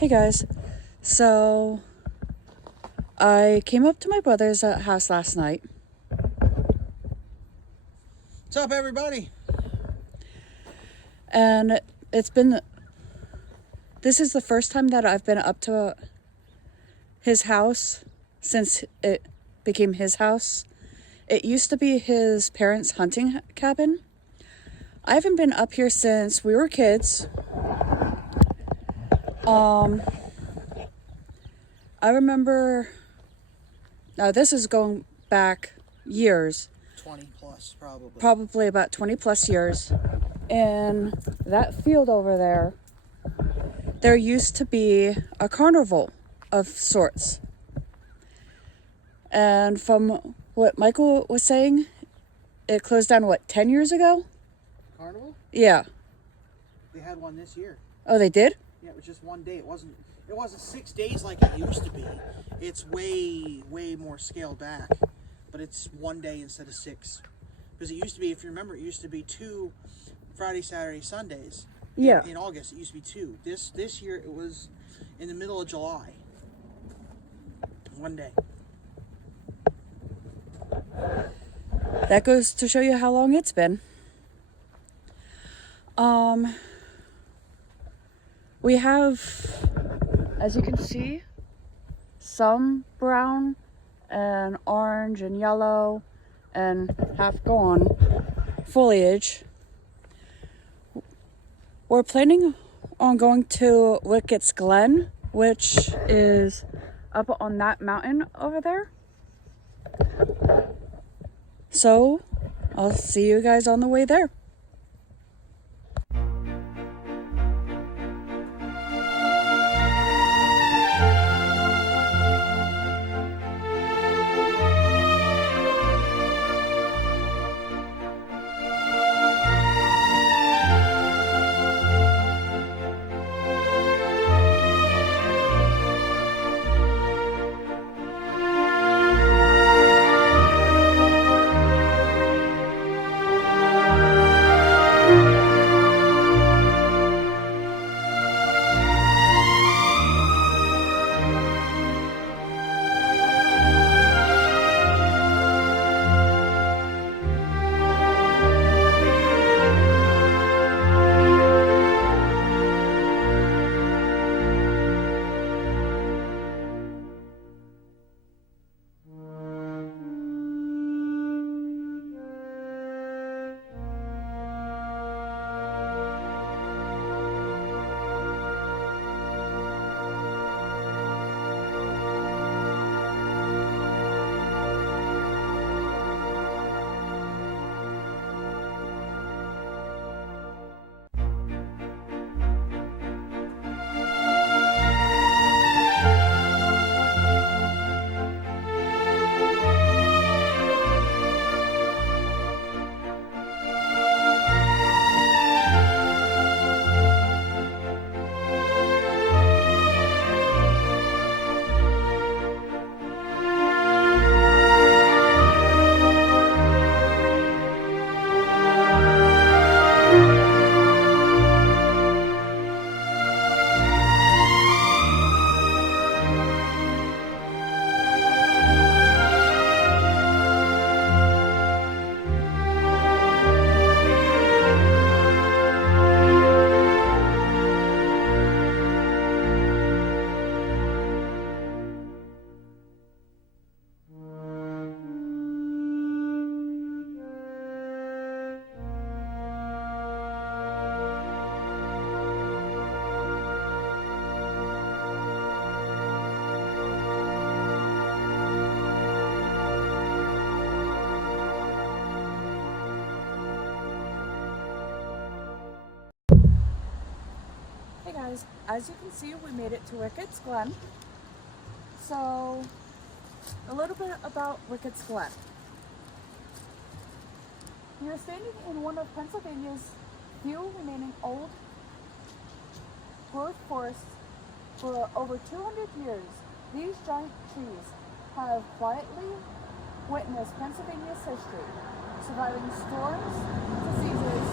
Hey guys, so I came up to my brother's house last night. What's up, everybody? And this is the first time that I've been up to his house since it became his house. It used to be his parents' hunting cabin. I haven't been up here since we were kids. I remember, now this is going back years. 20 plus, probably. Probably about 20 plus years. In that field over there used to be a carnival of sorts. And from what Michael was saying, it closed down, 10 years ago? Carnival? Yeah. They had one this year. Oh, they did? Yeah, it was just one day. It wasn't 6 days like it used to be. It's way more scaled back. But it's one day instead of 6. Because it used to be, if you remember, it used to be 2 Friday, Saturday, Sundays. Yeah. In August, it used to be 2. This year, it was in the middle of July. One day. That goes to show you how long it's been. We have, as you can see, some brown and orange and yellow and half gone foliage. We're planning on going to Ricketts Glen, which is up on that mountain over there. So I'll see you guys on the way there. Hey guys, as you can see, we made it to Ricketts Glen. So, a little bit about Ricketts Glen. You're standing in one of Pennsylvania's few remaining old growth forests. For over 200 years, these giant trees have quietly witnessed Pennsylvania's history, surviving storms, diseases,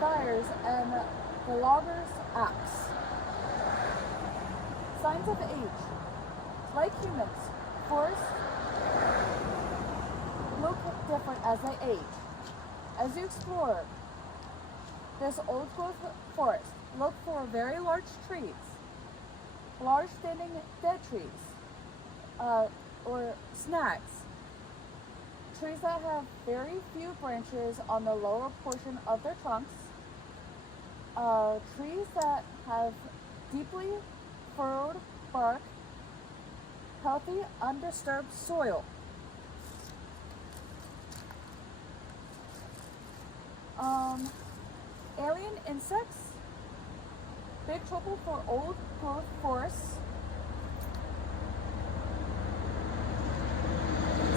fires, and the logger's axe. Signs of age. Like humans, forests look different as they age. As you explore this old growth forest, look for very large trees, large standing dead trees, or snags. Trees that have very few branches on the lower portion of their trunks. Trees that have deeply furrowed bark, healthy, undisturbed soil. Alien insects, big trouble for old growth forests.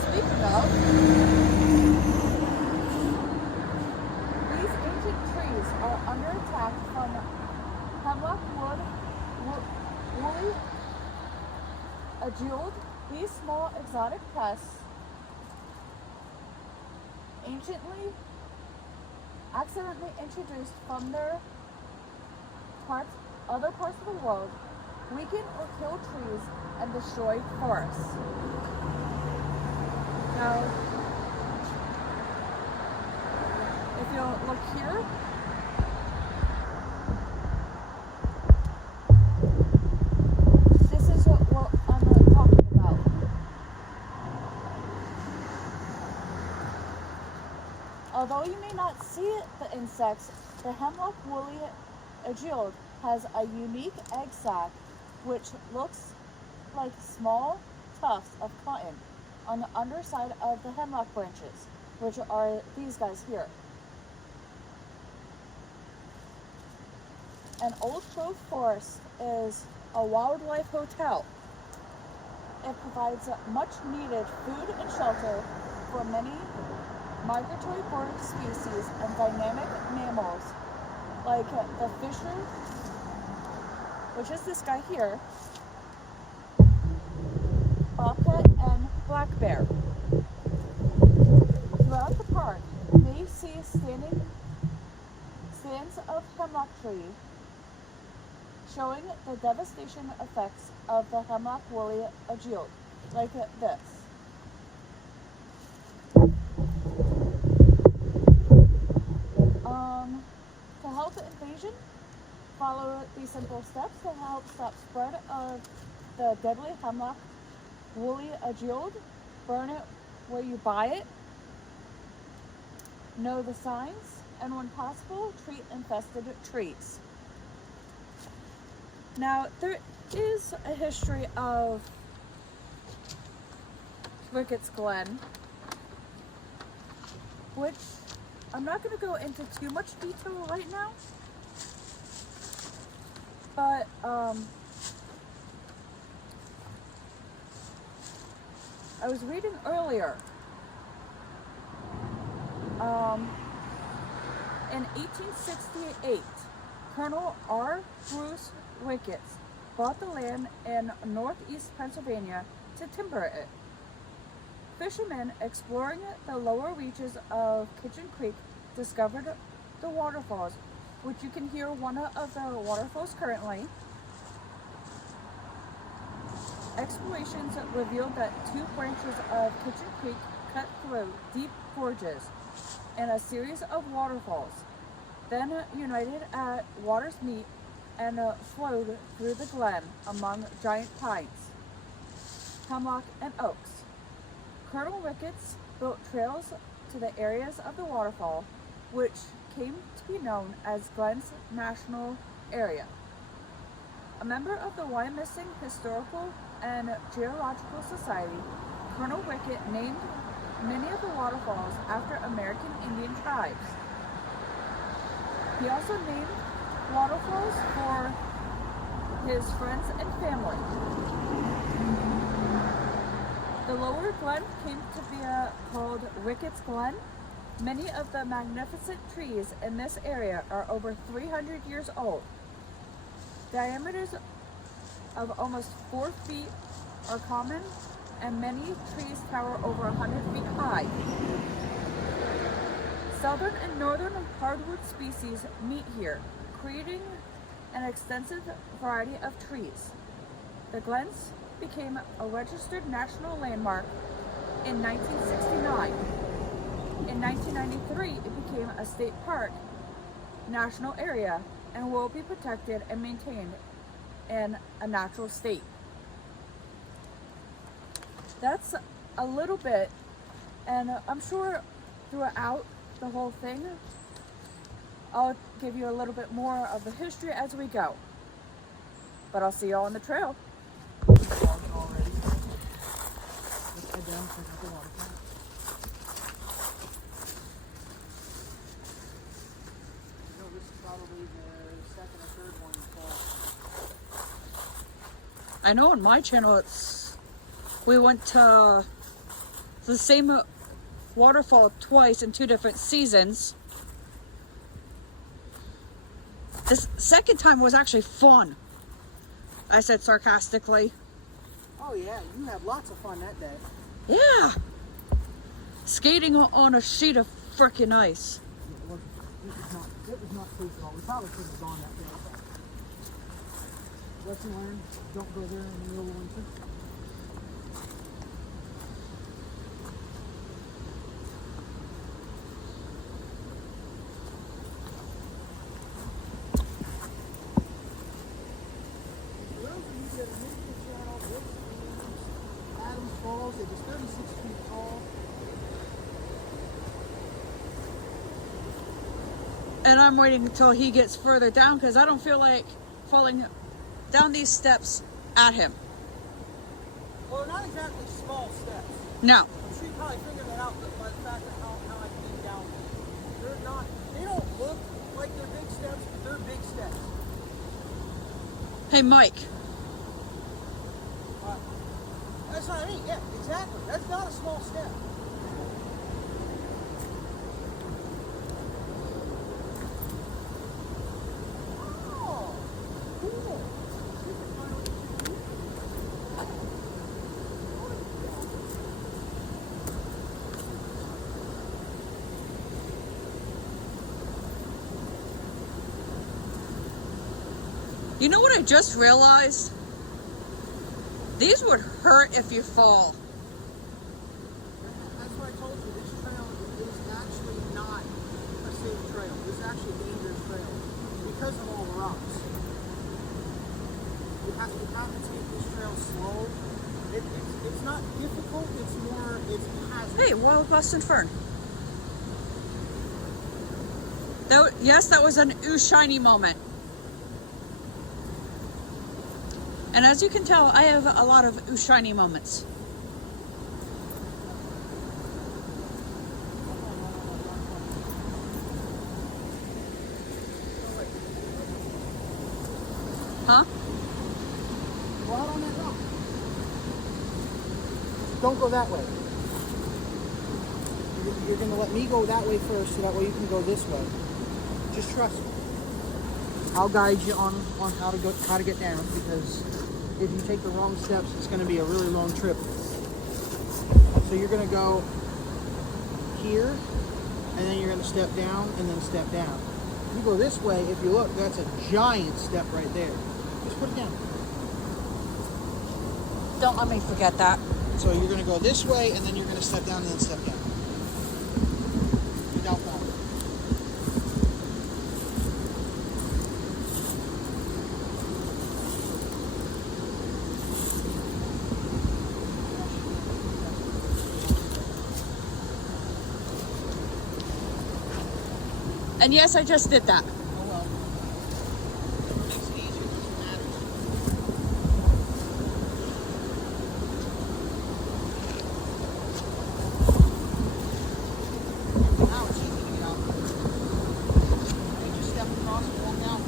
Speaking of, these ancient trees are under attack from hemlock wood, woolly ajooled. These small exotic pests, anciently accidentally introduced from their other parts of the world, weaken or kill trees and destroy forests. Now, if you look here, this is what I'm talking about. Although you may not see the insects, the hemlock woolly ajooled has a unique egg sac which looks like small tufts of cotton on the underside of the hemlock branches, which are these guys here. An old growth forest is a wildlife hotel. It provides much needed food and shelter for many migratory bird species and dynamic mammals like the fisher, which is this guy here, bobcat, and black bear. Throughout the park, they see stands of hemlock tree showing the devastation effects of the hemlock woolly ajooled, like this. To help invasion, follow these simple steps to help stop spread of the deadly hemlock woolly ajooled. Burn it where you buy it. Know the signs, and when possible, treat infested trees. Now, there is a history of Ricketts Glen, which I'm not going to go into too much detail right now, but I was reading earlier, in 1868, Colonel R. Bruce Ricketts bought the land in northeast Pennsylvania to timber it. Fishermen exploring the lower reaches of Kitchen Creek discovered the waterfalls, which you can hear one of the waterfalls currently. Explorations revealed that two branches of Kitchen Creek cut through deep gorges and a series of waterfalls, then united at Water's Meet and flowed through the glen among giant pines, hemlock, and oaks. Colonel Ricketts built trails to the areas of the waterfall, which came to be known as Glen's National Area. A member of the Wyoming Historical and Geological Society, Colonel Ricketts named many of the waterfalls after American Indian tribes. He also named waterfalls for his friends and family. The lower Glen came to be called Ricketts Glen. Many of the magnificent trees in this area are over 300 years old. Diameters of almost 4 feet are common, and many trees tower over 100 feet high. Southern and northern hardwood species meet here, creating an extensive variety of trees. The Glens became a registered national landmark in 1969. In 1993, it became a state park national area and will be protected and maintained in a natural state. That's a little bit, and I'm sure throughout the whole thing, I'll give you a little bit more of the history as we go. But I'll see you all on the trail. I know on my channel we went to the same waterfall twice in 2 different seasons. This second time was actually fun, I said sarcastically. Oh yeah, you had lots of fun that day. Yeah. Skating on a sheet of frickin' ice. It was not safe at all. We probably could have gone that day. Lesson learned, don't go there in the middle of winter. It was 36 feet tall. And I'm waiting until he gets further down because I don't feel like falling down these steps at him. Well, they're not exactly small steps. No. I'm sure you probably figured that out by the fact of how I came down. They're not, they don't look like they're big steps, but they're big steps. Hey, Mike. That's what I mean, yeah, exactly. That's not a small step. Oh, cool. You know what I just realized? These would hurt if you fall. That's what I told you. This trail is actually not a safe trail. This is actually a dangerous trail because of all the rocks. You have to take this trail slow. It's not difficult. It's more, it's hazardous. Hey, wild Boston fern. Yes, that was an ooh shiny moment. And as you can tell, I have a lot of ooh shiny moments. Huh? Go out on that rock. Don't go that way. You're going to let me go that way first, so that way you can go this way. Just trust me. I'll guide you on how to get down, because if you take the wrong steps, it's going to be a really long trip. So you're going to go here, and then you're going to step down, and then step down. You go this way, if you look, that's a giant step right there. Just put it down. Don't let me forget that. So you're going to go this way, and then you're going to step down, and then step down. Without falling. And yes, I just did that. Oh well. Makes it easier, doesn't matter. Now it's easy to get out. You just step across and walk down.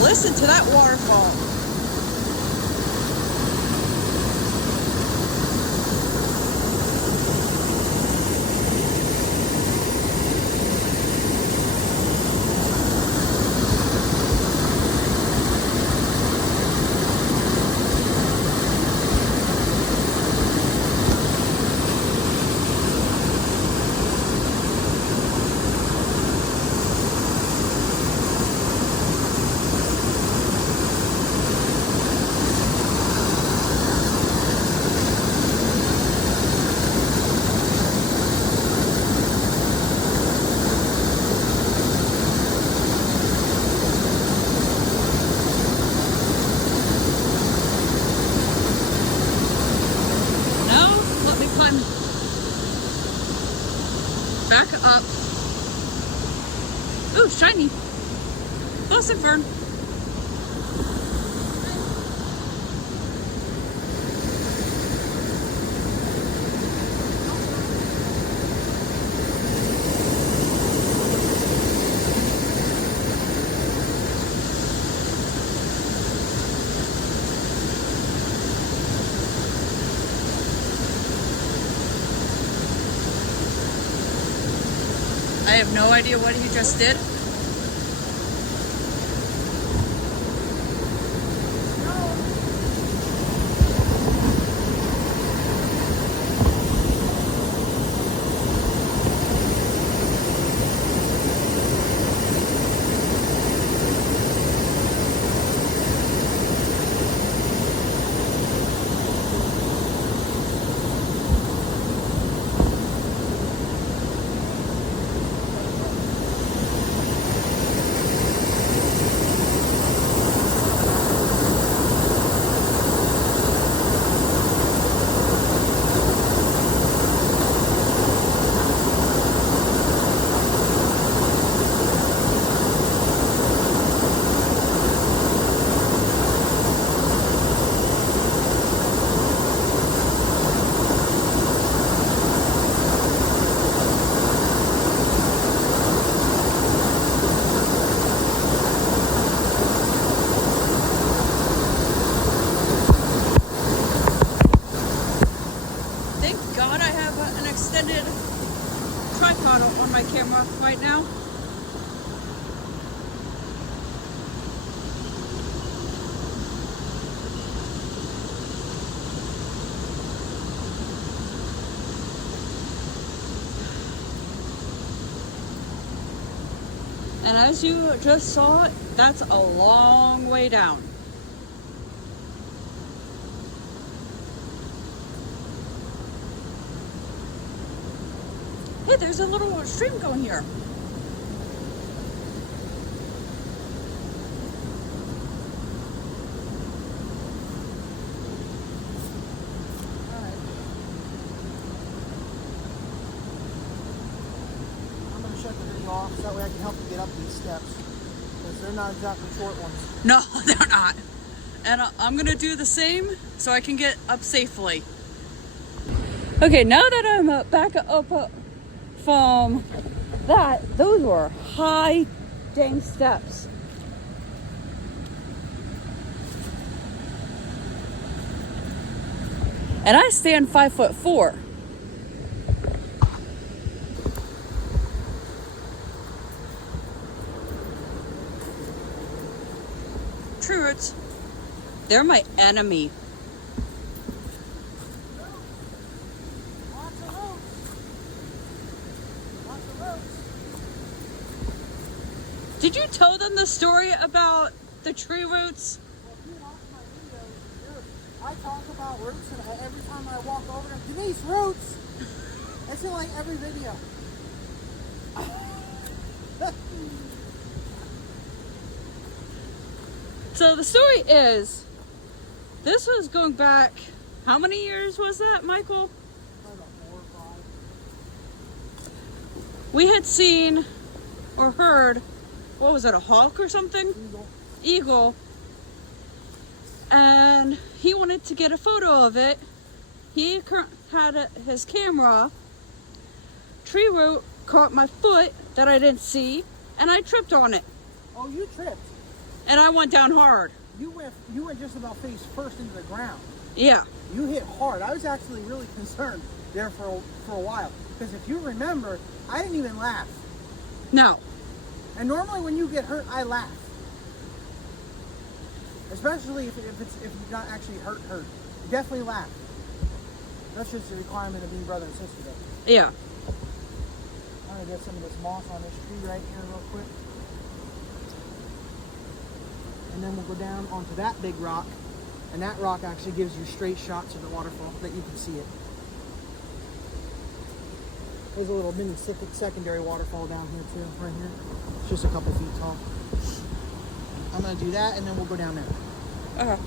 Listen to that waterfall. shiny. Listen, Fern. I have no idea what he just did. Tripod on my camera right now. And as you just saw, that's a long way down. Hey, there's a little stream going here. I'm going to shut the video off so that way I can help you get up these steps. Because they're not exactly short ones. No, they're not. And I'm going to do the same so I can get up safely. Okay, now that I'm back up from that, those were high dang steps. And I stand 5'4". True roots, they're my enemy. Did you tell them the story about the tree roots? Well, if you watch my videos, I talk about roots, and every time I walk over them, Denise, roots! It's in like every video. So the story is, this was going back, how many years was that, Michael? Probably about 4 or 5. We had seen or heard, what was it, a hawk or something? Eagle. And he wanted to get a photo of it. He had his camera. Tree root caught my foot that I didn't see, and I tripped on it. Oh, you tripped. And I went down hard. You went just about face first into the ground. Yeah. You hit hard. I was actually really concerned there for a while. Because if you remember, I didn't even laugh. No. And normally when you get hurt, I laugh. Especially if you're not actually hurt. You definitely laugh. That's just a requirement of being brother and sister though. Yeah. I'm gonna get some of this moss on this tree right here real quick. And then we'll go down onto that big rock. And that rock actually gives you straight shots of the waterfall that you can see it. There's a little mini secondary waterfall down here too, right here. It's just a couple feet tall. I'm gonna do that and then we'll go down there.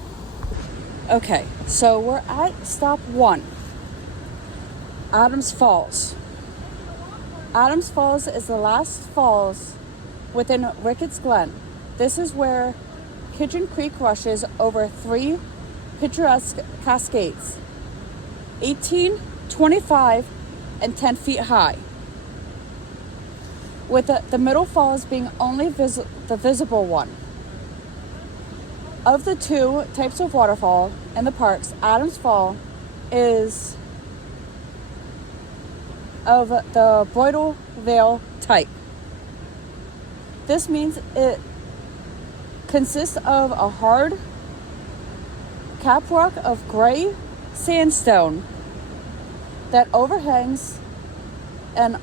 Okay, so we're at stop 1. Adams Falls. Adams Falls is the last falls within Ricketts Glen. This is where Kitchen Creek rushes over 3 picturesque cascades, 18, 25, and 10 feet high, with the middle falls being only the visible one. Of the 2 types of waterfall in the parks, Adams Fall is of the Bridal Veil type. This means it consists of a hard cap rock of gray sandstone that overhangs an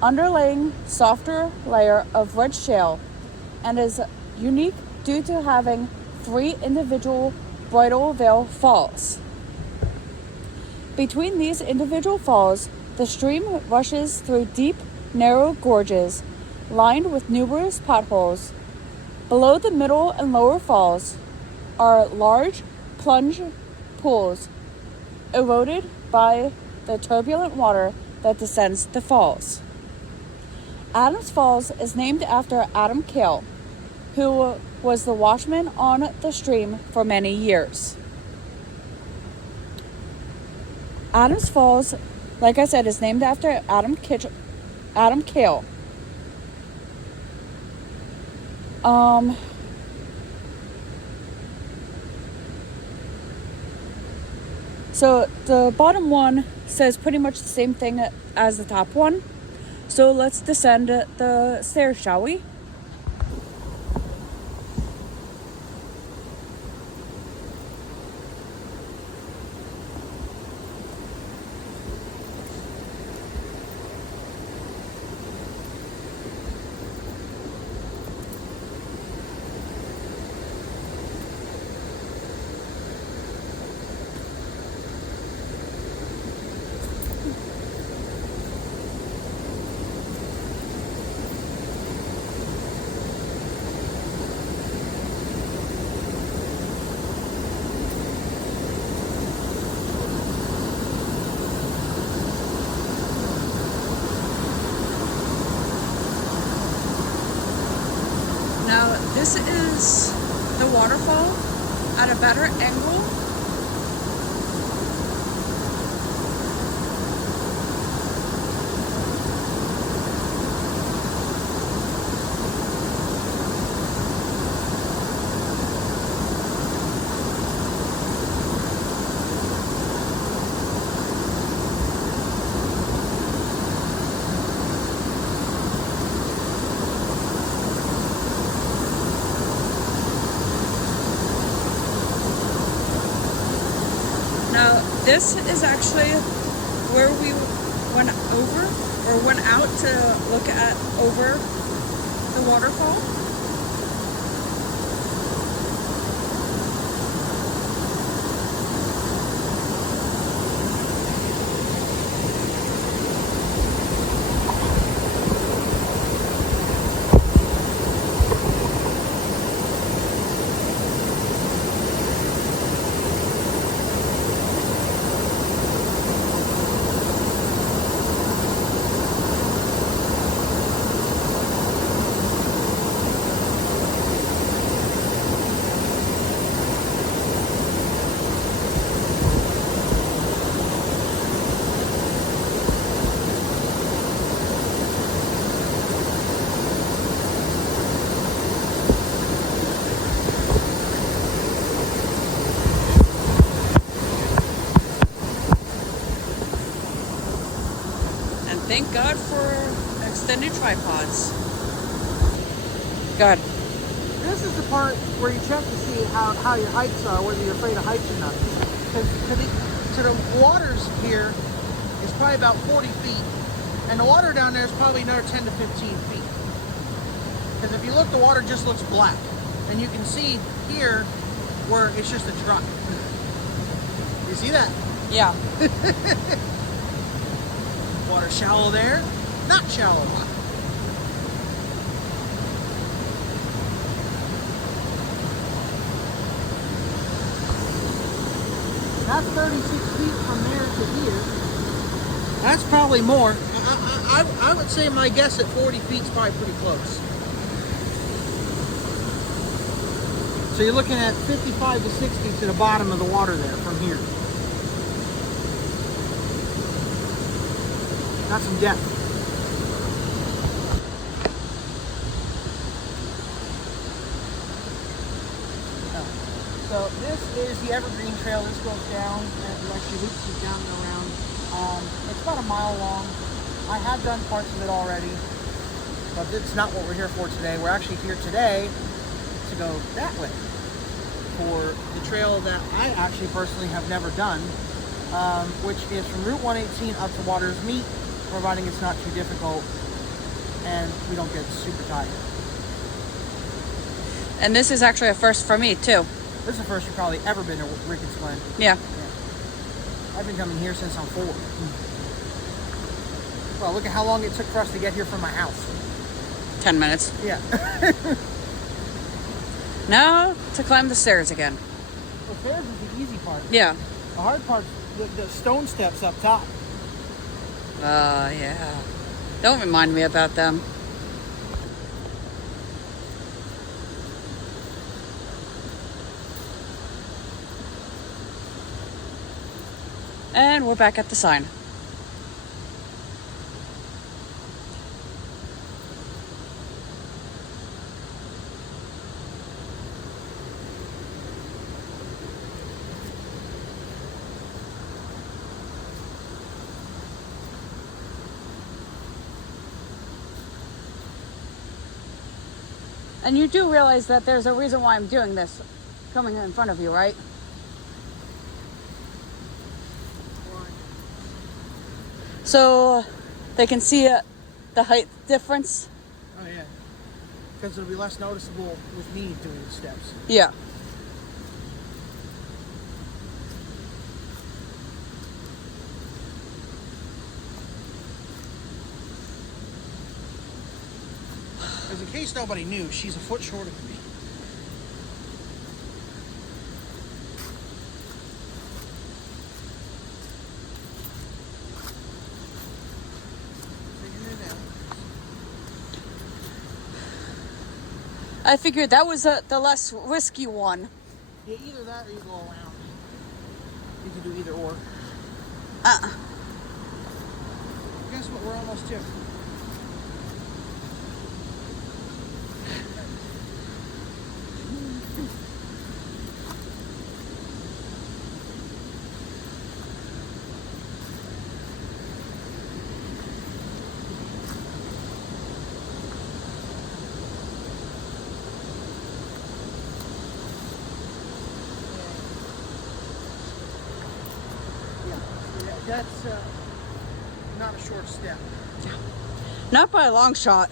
underlaying softer layer of red shale and is unique due to having 3 individual Bridal Veil falls. Between these individual falls, the stream rushes through deep, narrow gorges lined with numerous potholes. Below the middle and lower falls are large plunge pools eroded by the turbulent water that descends the falls. Adams Falls is named after Adam Cale, who was the watchman on the stream for many years. Adams Falls, like I said, is named after Adam Cale. So the bottom one says pretty much the same thing as the top one. So let's descend the stairs, shall we? Now, this is the waterfall at a better angle. Now, this is actually where we went out to look at over the waterfall. Thank God for extended tripods. God. This is the part where you check to see how your heights are, whether you're afraid of heights or not. So the waters here is probably about 40 feet, and the water down there is probably another 10 to 15 feet. Because if you look, the water just looks black, and you can see here where it's just a truck. You see that? Yeah. Water shallow there, not shallow. That's 36 feet from there to here. That's probably more. I would say my guess at 40 feet is probably pretty close. So you're looking at 55 to 60 to the bottom of the water there from here. That's some depth. So this is the Evergreen Trail. This goes down and it actually loops it down and around. It's about a mile long. I have done parts of it already, but it's not what we're here for today. We're actually here today to go that way for the trail that I actually personally have never done, which is from Route 118 up to Waters Meet, providing it's not too difficult and we don't get super tired. And this is actually a first for me too. This is the first you've probably ever been to Ricketts, Glen. Yeah. I've been coming here since I'm 4. Well, look at how long it took for us to get here from my house. 10 minutes. Yeah. Now to climb the stairs again. The stairs is the easy part. Yeah. The hard part, the stone steps up top. Yeah. Don't remind me about them. And we're back at the sign. And you do realize that there's a reason why I'm doing this, coming in front of you, right? So they can see the height difference. Oh yeah, because it'll be less noticeable with me doing the steps. Yeah. Because in case nobody knew, she's a foot shorter than me. I figured that was the less risky one. Yeah, either that or you go around. You can do either or. Guess what? We're almost here. That's not a short step. Not by a long shot.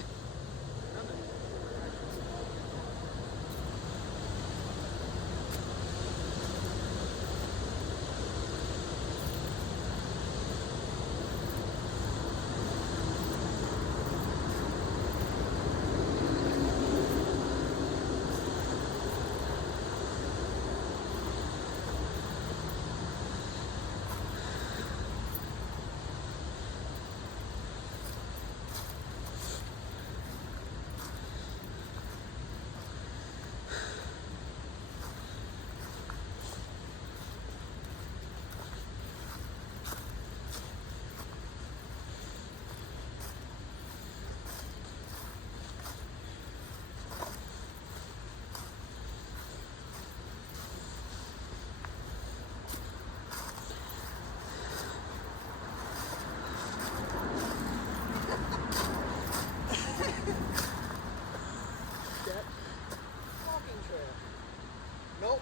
Nope.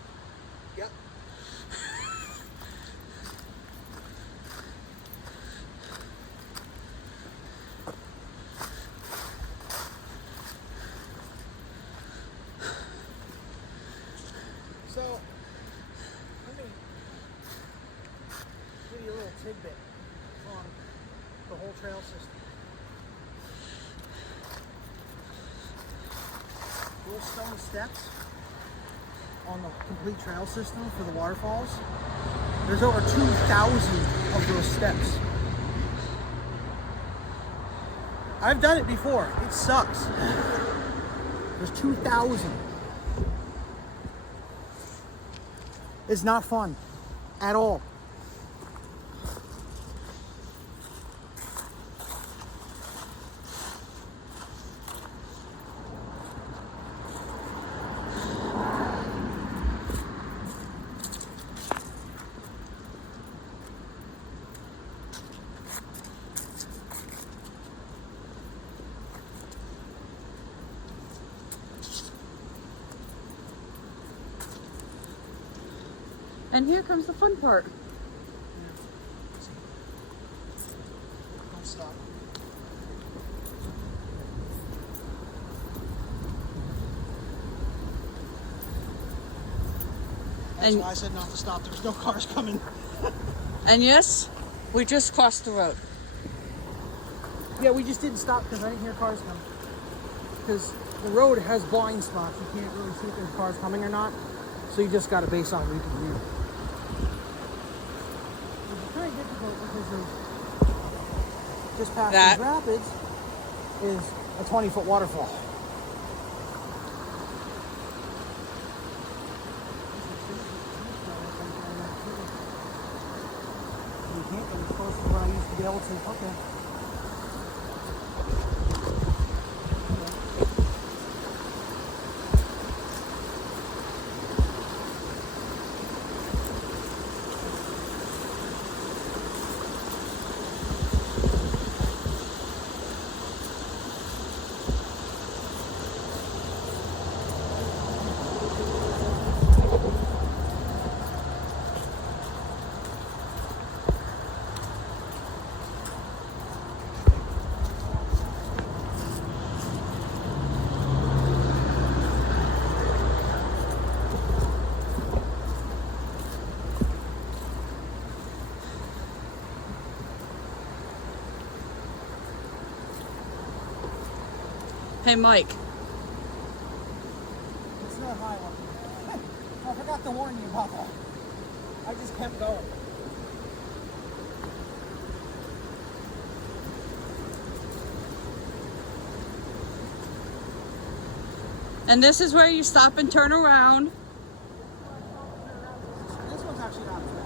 Yep. So, let me give you a little tidbit on the whole trail system. Little stone steps on the complete trail system for the waterfalls. There's over 2,000 of those steps. I've done it before. It sucks. There's 2,000. It's not fun at all. And here comes the fun part. Don't stop. That's And- why I said not to stop. There's no cars coming. And yes, we just crossed the road. Yeah, we just didn't stop because I didn't hear cars coming. Because the road has blind spots. You can't really see if there's cars coming or not. So you just got to base on what you can hear. It's very difficult because of just past That- these rapids is a 20-foot waterfall. You can't get as close to where I used to be able to. Okay. Hey, Mike. It's not high one. I forgot to warn you about that. I just kept going. And this is where you stop and turn around. This one's actually not bad.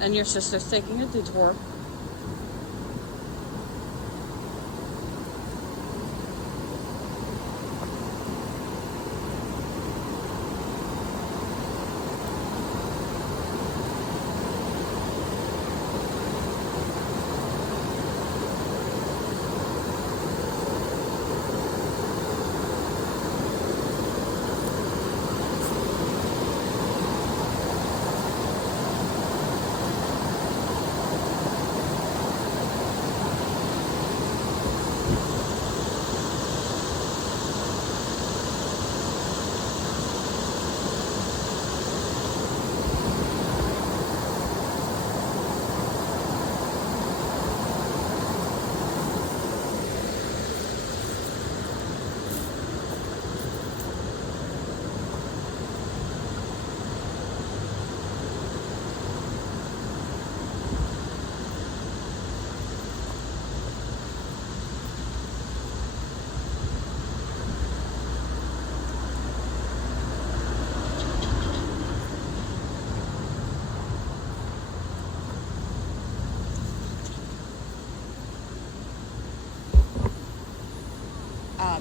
And your sister's taking a detour.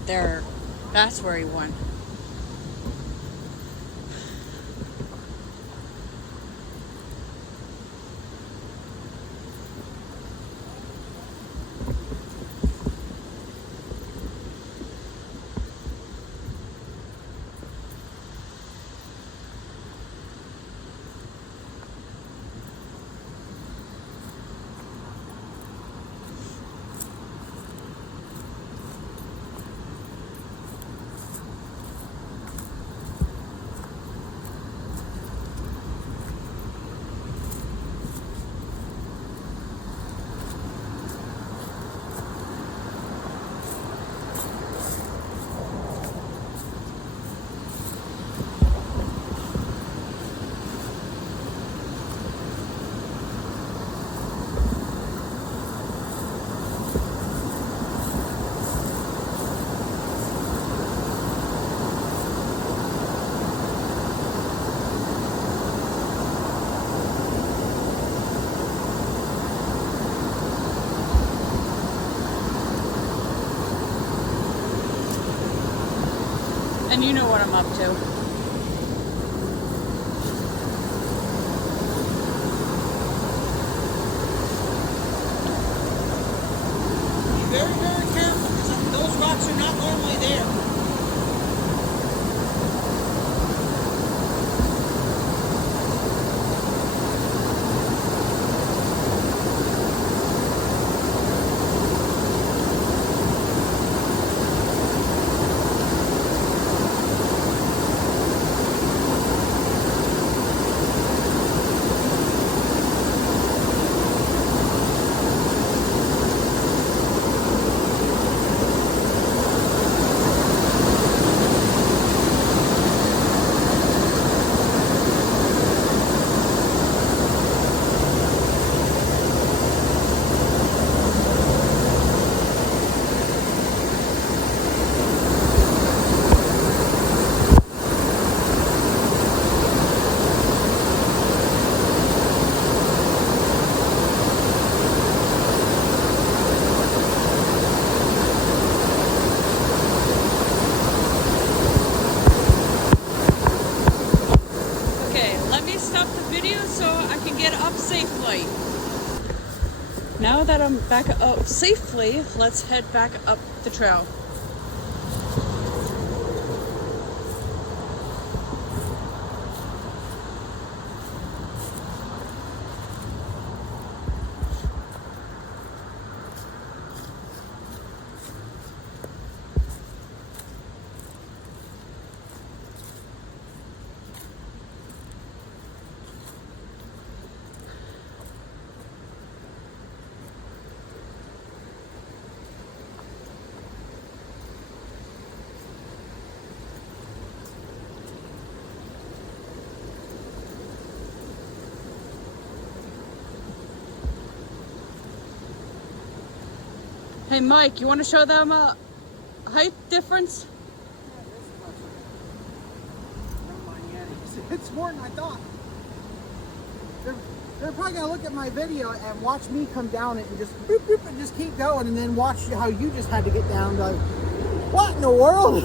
There, that's where he won. and you know what I'm up to. Be very, very careful because those rocks are not normally there. Safely. Now that I'm back up safely, let's head back up the trail. Hey Mike, you want to show them a height difference? Never mind yet. It's more than I thought. They're probably gonna look at my video and watch me come down it and just boop, boop, and just keep going, and then watch how you just had to get down. Like, what in the world?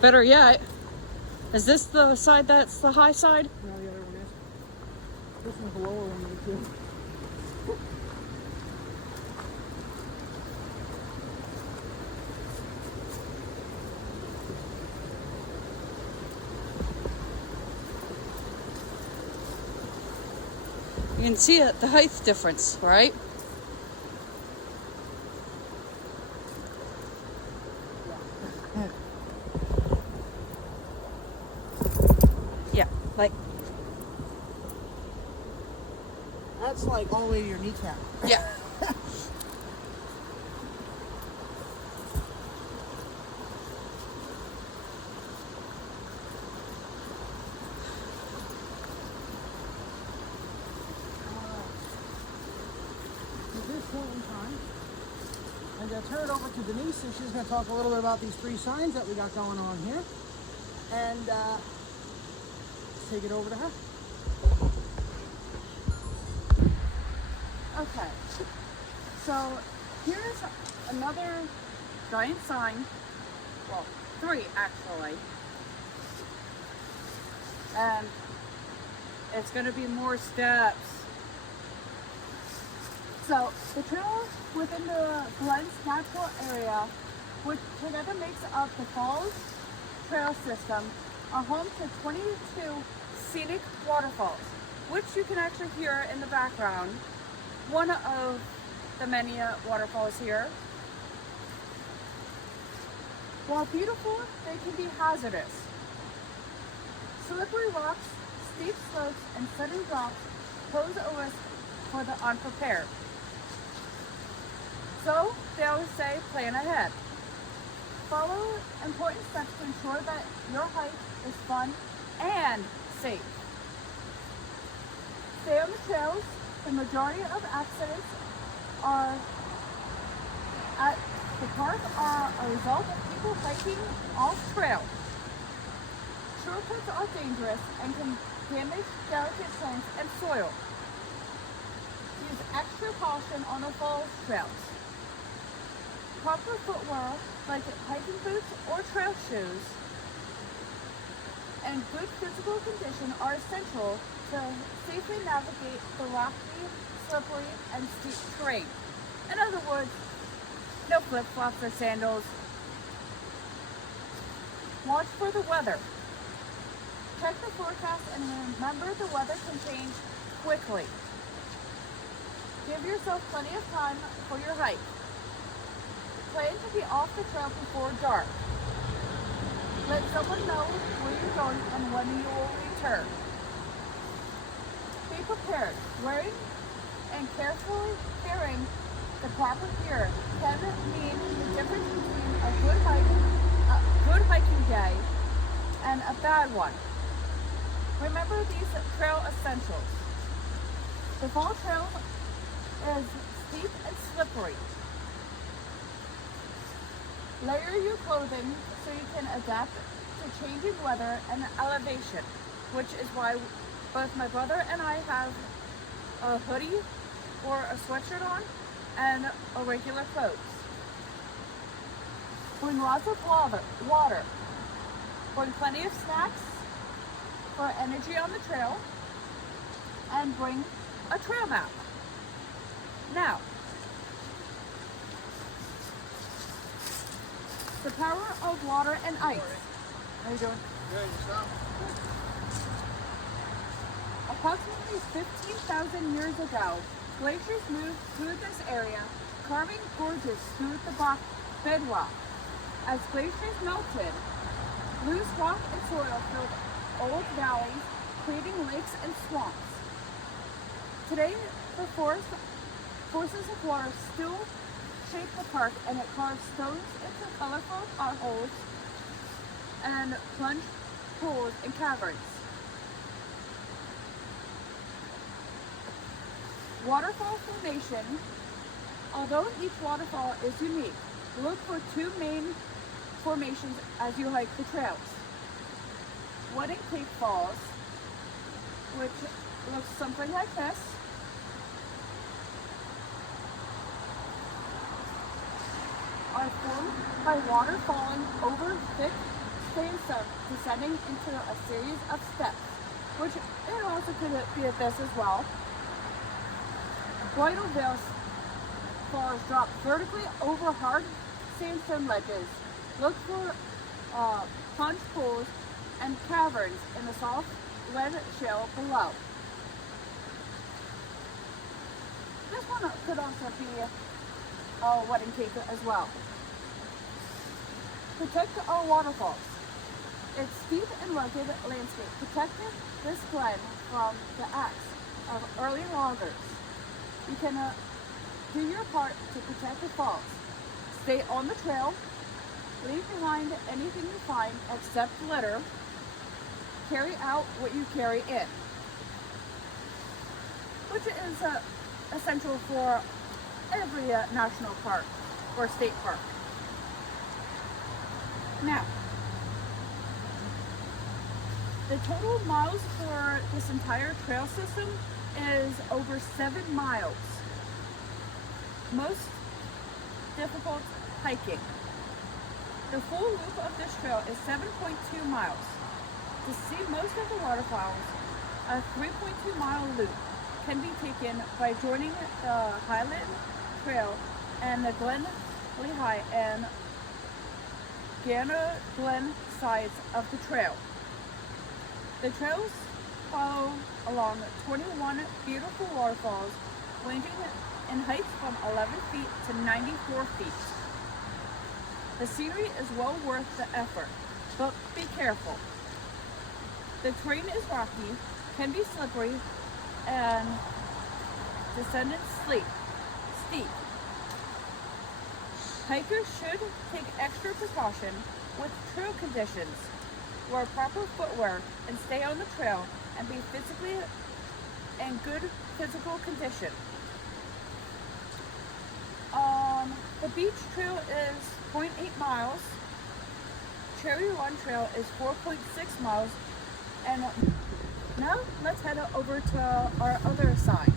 Better yet, is this the side that's the high side? No, the other one is. This one's the lower one too. You can see it, the height difference, right? Yeah, like, That's like all the way to your kneecap. yeah. At this point in time, I'm going to turn it over to Denise, and she's going to talk a little bit about these 3 signs that we got going on here. And take it over to her. Okay, so here's another giant sign, well, 3 actually, and it's going to be more steps. So the trail within the Glen's natural area, which together makes up the Falls Trail System, are home to 22 scenic waterfalls, which you can actually hear in the background. One of the many waterfalls here. While beautiful, they can be hazardous. Slippery rocks, steep slopes, and sudden drops pose a risk for the unprepared. So, they always say, plan ahead. Follow important steps to ensure that your hike is fun and safe. Stay on the trails. The majority of accidents are at the park are a result of people hiking off trail. Shortcuts are dangerous and can damage delicate stones and soil. Use extra caution on the fall trails. Proper footwear like hiking boots or trail shoes and good physical condition are essential to safely navigate the rocky, slippery, and steep terrain. In other words, no flip-flops or sandals. Watch for the weather. Check the forecast and remember the weather can change quickly. Give yourself plenty of time for your hike. Plan to be off the trail before dark. Let someone know where you're going and when you will return. Be prepared. Wearing and carefully carrying the proper gear can mean the difference between a good hiking day and a bad one. Remember these trail essentials. The fall trail is steep and slippery. Layer your clothing so you can adapt to changing weather and elevation, which is why both my brother and I have a hoodie or a sweatshirt on and a regular clothes. Bring lots of water. Bring plenty of snacks for energy on the trail, and bring a trail map. Now, the power of water and ice. How you doing? Good, yourself? Approximately 15,000 years ago, glaciers moved through this area, carving gorges through the bedrock. As glaciers melted, loose rock and soil filled old valleys, creating lakes and swamps. Today, the forces of water still shape the park, and it carves stones into colorful potholes and plunge pools and caverns. Waterfall formation. Although each waterfall is unique, look for two main formations as you hike the trails. Wedding Cake Falls, which looks something like this. Are formed by water falling over thick sandstone, descending into a series of steps, which it also could be at this as well. Bridal Veil falls drop vertically over hard sandstone ledges. Look for plunge pools and caverns in the soft lead shale below. This one could also be a wedding cake as well. Protect our waterfalls. Its steep and rugged landscape protected this glen from the axe of early loggers. You can do your part to protect the falls. Stay on the trail. Leave behind anything you find except litter. Carry out what you carry in, which is essential for every national park or state park. Now, the total miles for this entire trail system is over 7 miles. Most difficult hiking. The full loop of this trail is 7.2 miles. To see most of the waterfalls, a 3.2-mile loop can be taken by joining the Highland Trail and the Glen Lehigh and Glen sides of the trail. The trails follow along 21 beautiful waterfalls ranging in heights from 11 feet to 94 feet. The scenery is well worth the effort, but be careful. The terrain is rocky, can be slippery, and descendants steep. Hikers should take extra precaution with trail conditions, wear proper footwear, and stay on the trail and be physically in good physical condition. The beach trail is 0.8 miles. Cherry Run Trail is 4.6 miles. And now let's head over to our other side.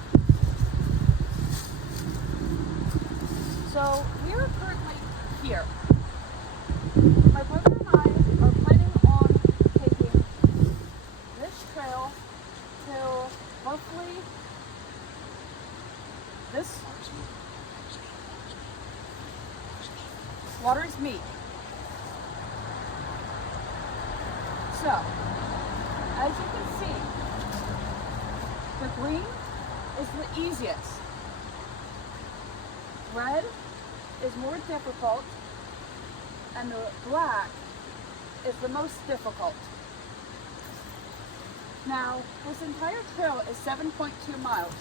So we are currently here. My brother and I are planning on taking this trail till roughly this Water's Meat. So, as you can see, the green is the easiest. Red is more difficult, and the black is the most difficult. Now, this entire trail is 7.2 miles.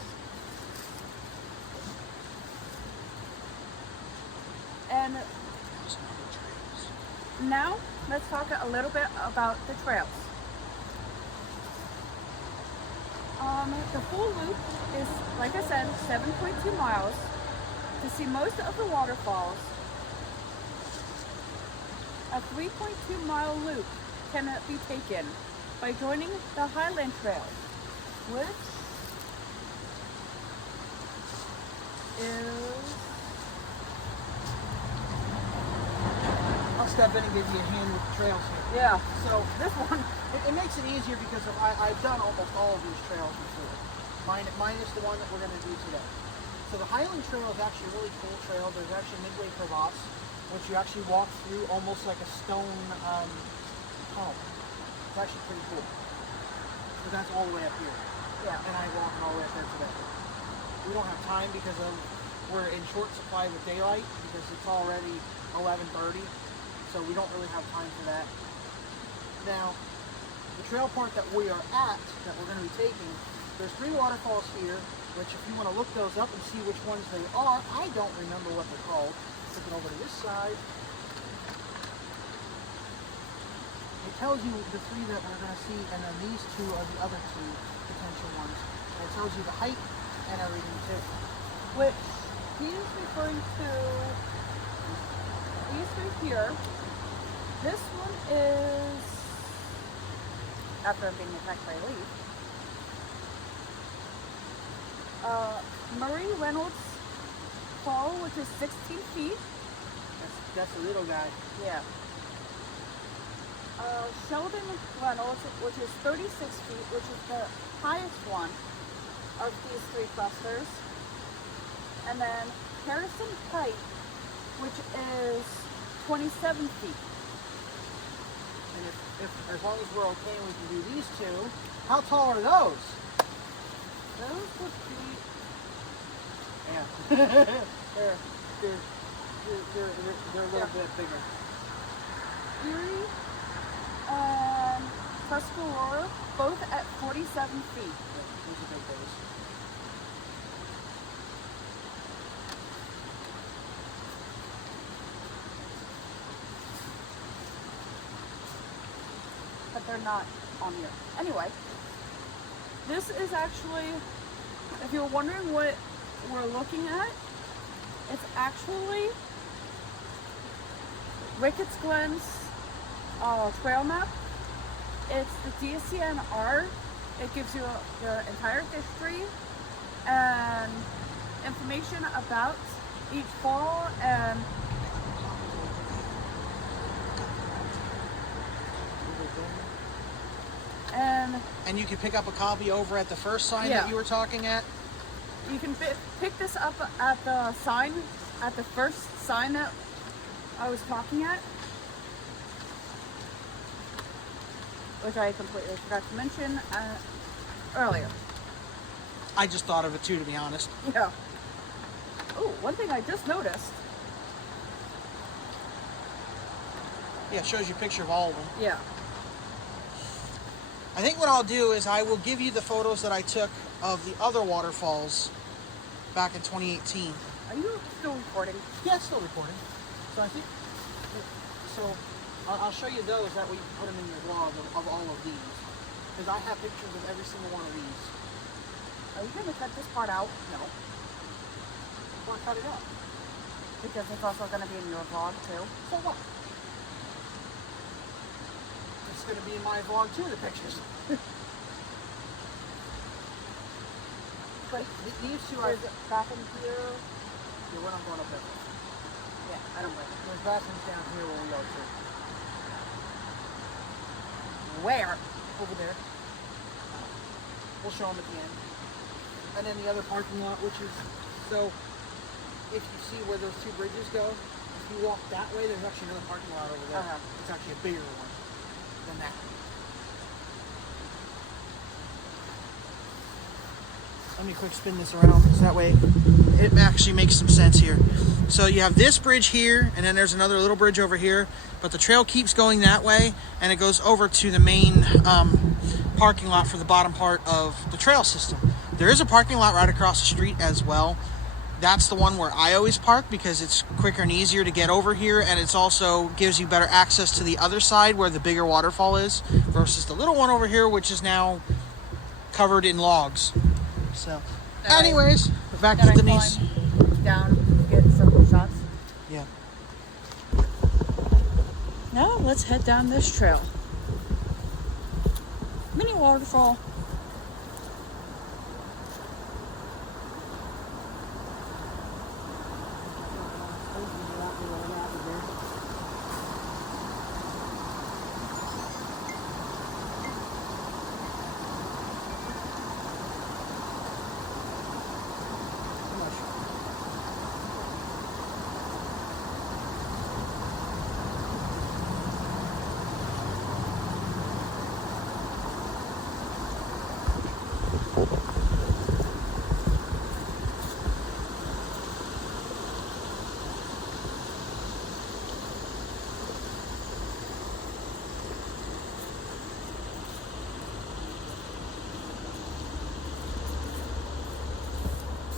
And now, let's talk a little bit about the trails. The full loop is, like I said, 7.2 miles. To see most of the waterfalls, a 3.2 mile loop can be taken by joining the Highland Trail, which is... I'll step in and give you a hand with the trails here. Yeah. So this one, it makes it easier because I've done almost all of these trails before, minus the one that we're going to do today. So the Highland Trail is actually a really cool trail. There's actually midway crevasse, which you actually walk through almost like a stone tunnel. It's actually pretty cool. But that's all the way up here. Yeah. And I walk all the way up there today. We don't have time because we're in short supply with daylight because it's already 11:30. So we don't really have time for that. Now, the trail part that we are at, that we're going to be taking, there's 3 waterfalls here, which if you want to look those up and see which ones they are, I don't remember what they're called. Looking over to this side. It tells you the 3 that we're going to see, and then these 2 are the other 2 potential ones. And it tells you the height and everything too. Which he is referring to these 3 here. This one is, after being attacked by a leaf, Murray Reynolds Fall, which is 16 feet. That's the little guy. Yeah. Sheldon Reynolds, which is 36 feet, which is the highest one of these 3 clusters. And then Harrison Pike, which is 27 feet. And if as long as we're okay and we can do these 2, how tall are those? Those would be... Yeah. they're a little bit bigger. Erie and Tuscarora, both at 47 feet. Yeah, these are big boys. But they're not on here. Anyway, this is actually, if you're wondering what we're looking at, it's actually Ricketts Glen's trail map. It's the DSCNR. It gives you the entire history and information about each fall and And you can pick up a copy over at the first sign Yeah. that you were talking at. you can pick this up at the sign, at the first sign that I was talking at, which I completely forgot to mention earlier. I just thought of it too, to be honest. Yeah. Oh, one thing I just noticed. Yeah, it shows you a picture of all of them. Yeah. I think what I'll do is I will give you the photos that I took of the other waterfalls back in 2018. Are you still recording? Yeah, it's still recording. So I think, I'll show you those, that way you can put them in your vlog of all of these. Because I have pictures of every single one of these. Are you going to cut this part out? No. I want to cut it out. Because it's also going to be in your vlog too. So what? It's going to be in my vlog too, the pictures. But These 2 are... is it back in here? Yeah, we're not going up there. Yeah, I don't blame you. There's bathrooms down here where we go to. Where? Over there. We'll show them at the end. And then the other parking lot, which is, so if you see where those two bridges go, if you walk that way, there's actually another parking lot over there. It's actually a bigger one than that. Let me quick spin this around, so that way it actually makes some sense here. So you have this bridge here, and then there's another little bridge over here, but the trail keeps going that way, and it goes over to the main parking lot for the bottom part of the trail system. There is a parking lot right across the street as well. That's the one where I always park because it's quicker and easier to get over here, and it's also gives you better access to the other side where the bigger waterfall is versus the little one over here, which is now covered in logs. So, anyways, back to Denise. Down to get some shots. Yeah. Now let's head down this trail. Mini waterfall.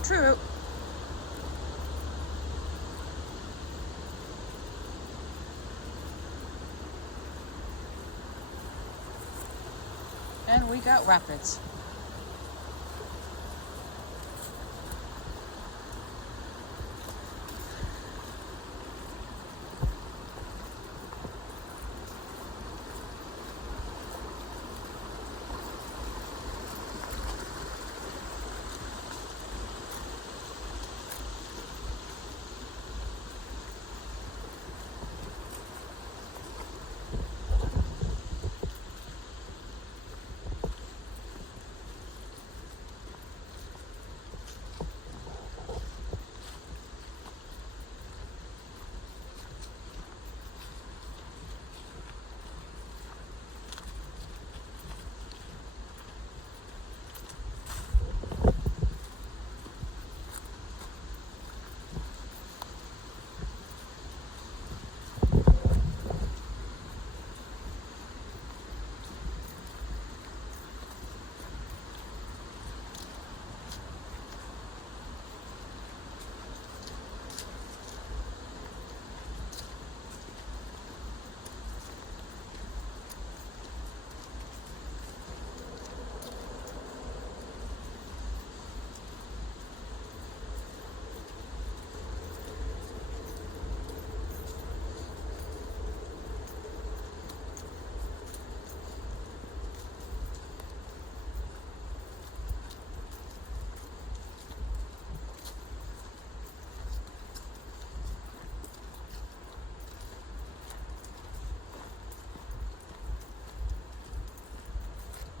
True. And we got rapids.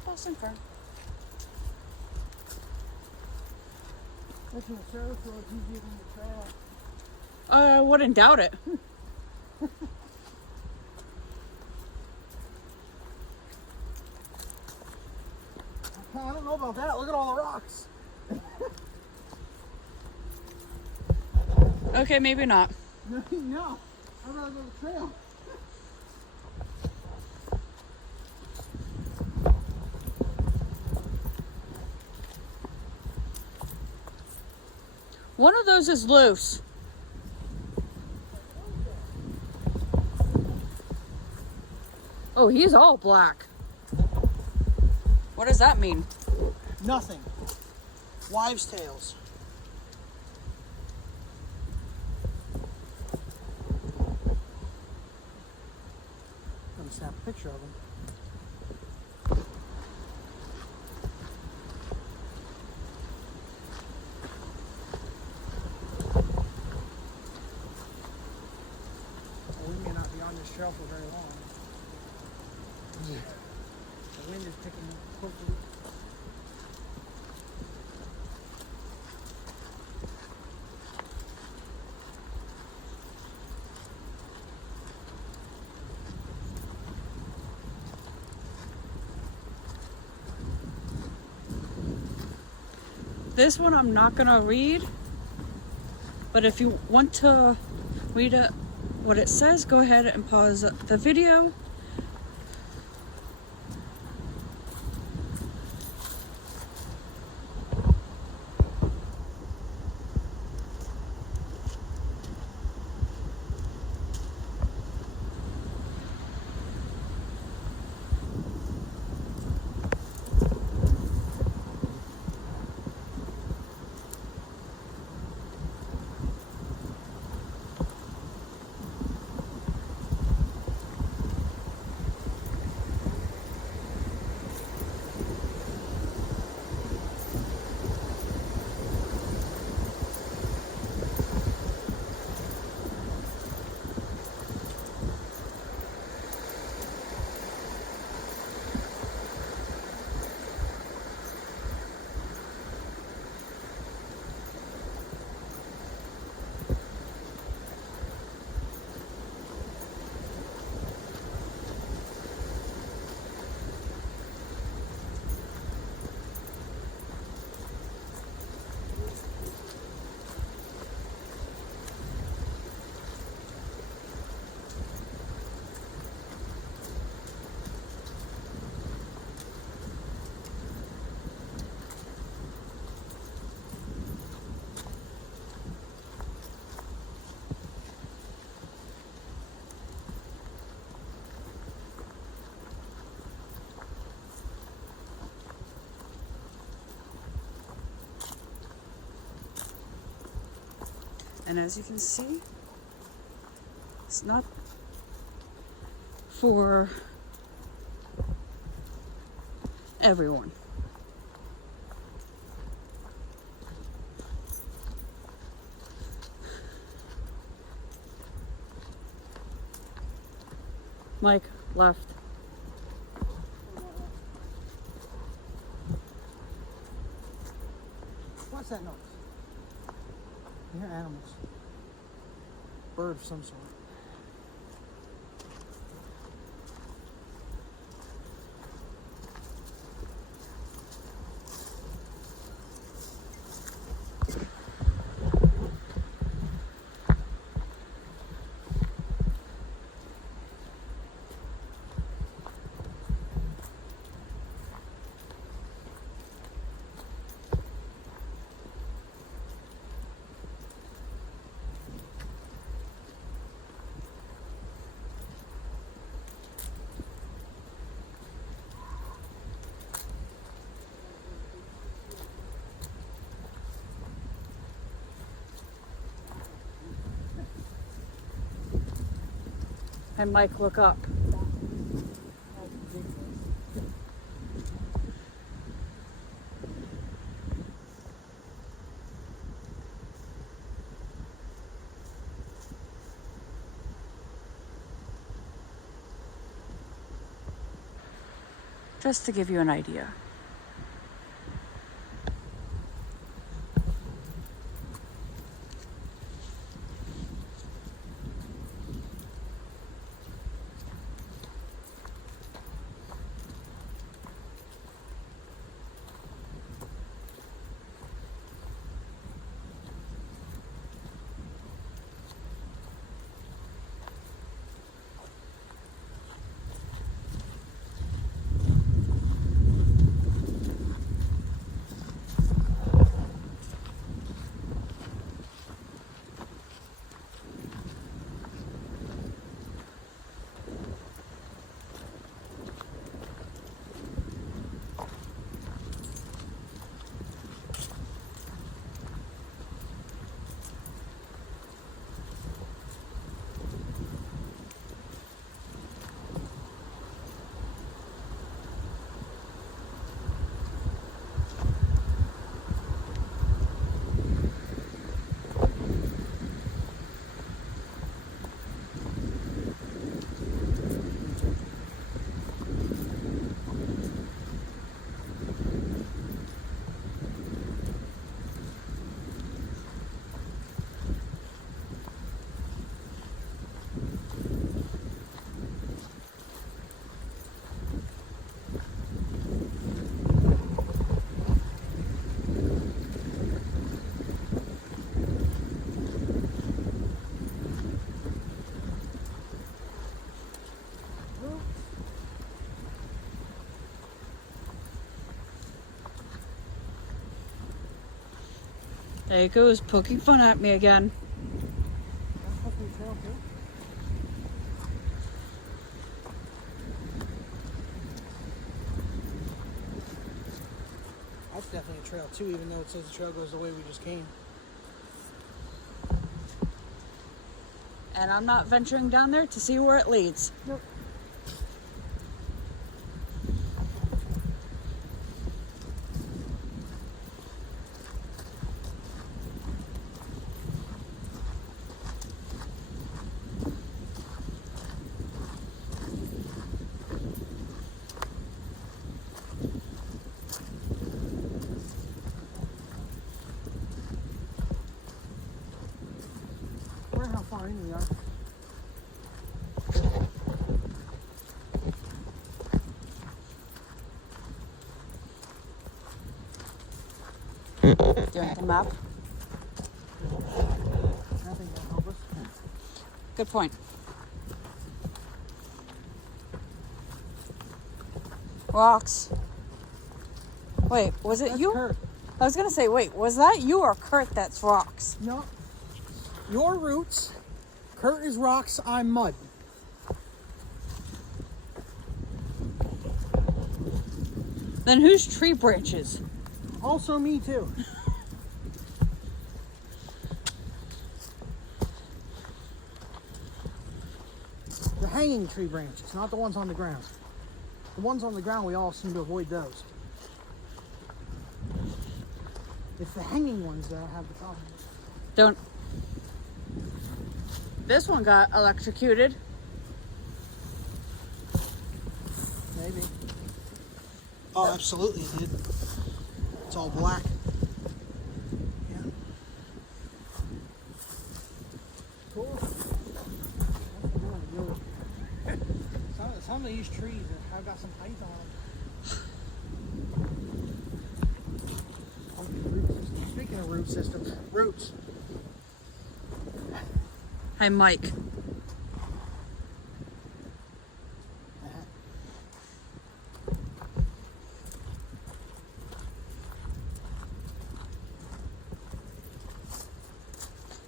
Boston Fern. Listen, the service road is easier than the trail. I wouldn't doubt it. I don't know about that. Look at all the rocks. Okay, maybe not. No, I'd rather go the trail. One of those is loose. Oh, he's all black. What does that mean? Nothing. Wives' tales. Let me snap a picture of him. trail for very long. Yeah. The wind is picking up quickly. This one I'm not gonna read, but if you want to read it, what it says, go ahead and pause the video. And as you can see, it's not for everyone. Mike left. What's that noise? I hear animals. Bird of some sort. And Mike, look up. Just to give you an idea. There he goes, poking fun at me again. That's supposed to be a trail too. That's definitely a trail too, even though it says the trail goes the way we just came. And I'm not venturing down there to see where it leads. Nope. Wonder how far in we are. Do you want the map? Nothing will help us. Good point. Rocks. Wait, was it That's you? Kurt. I was gonna say, wait, was that you or Kurt that's rocks? No. Your roots. Kurt is rocks, I'm mud. Then who's tree branches? Also me too. The hanging tree branches, not the ones on the ground. The ones on the ground, we all seem to avoid those. It's the hanging ones that I have the problem with. Don't. This one got electrocuted. Maybe. Oh, absolutely it did. It's all black. Yeah. Cool. Some of these trees have got some height on them. Speaking of root systems, roots. Hi, Mike.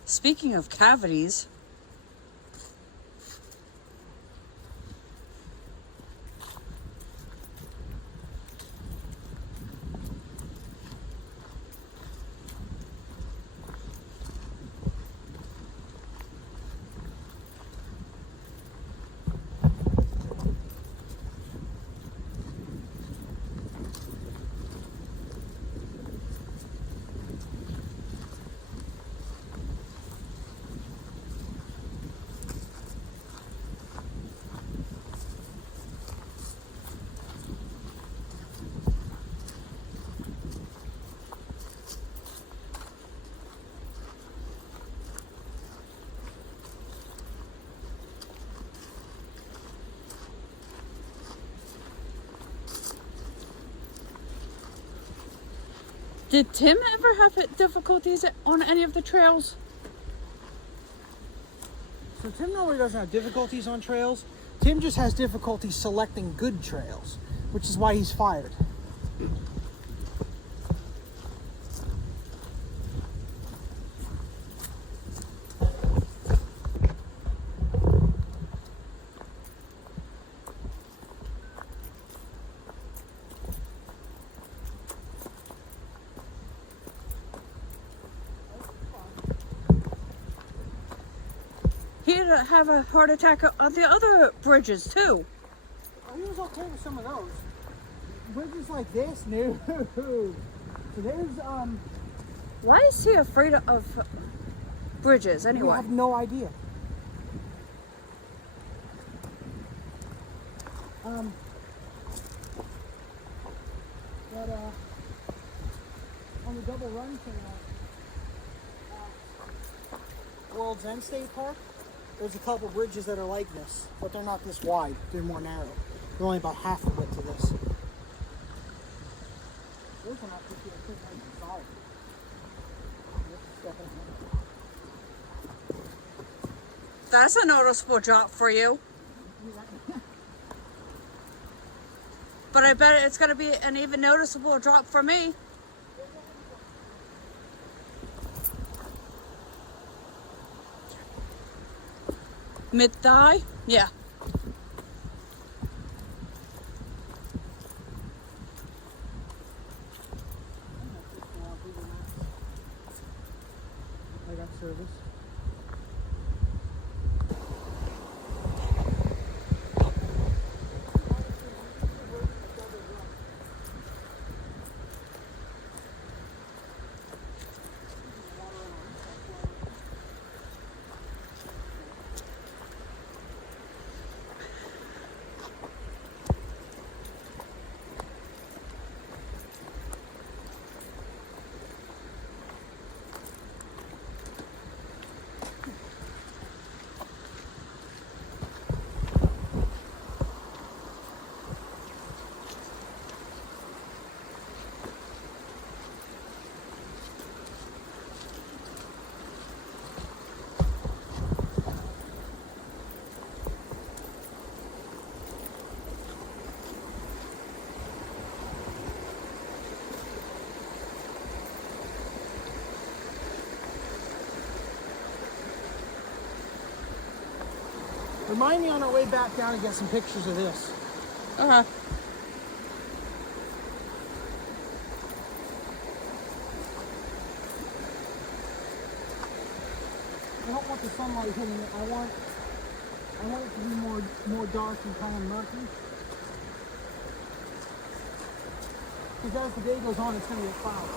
Speaking of cavities, did Tim ever have difficulties on any of the trails? So Tim normally doesn't have difficulties on trails. Tim just has difficulty selecting good trails, which is why he's fired. He'd have a heart attack on the other bridges too. He was okay with some of those. Bridges like this, no. So there's Why is he afraid of bridges you anyway? have no idea. But on the double run to World's End State Park, there's a couple bridges that are like this, but they're not this wide. They're more narrow. They're only about half the width of this. Those are not just nice and solid. That's a noticeable drop for you. But I bet it's going to be an even noticeable drop for me. Mid-thigh? Yeah. I got service. Remind me on our way back down to get some pictures of this. Okay. I don't want the sunlight hitting it. I want it to be more dark and kind of murky. Because as the day goes on, it's going to get cloudy.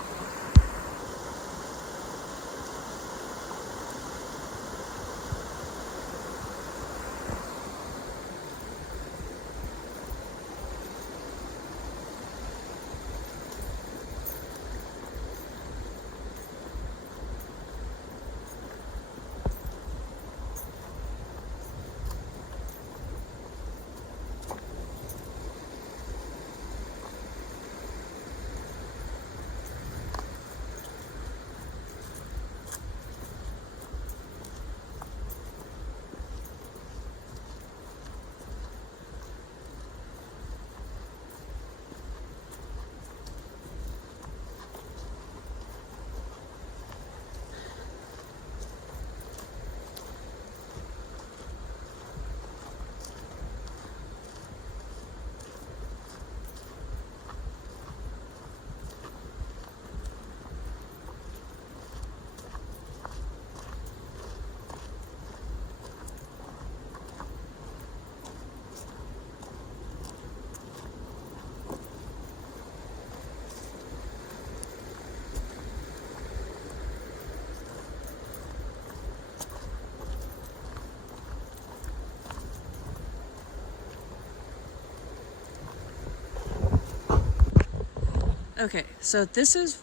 Okay, so this is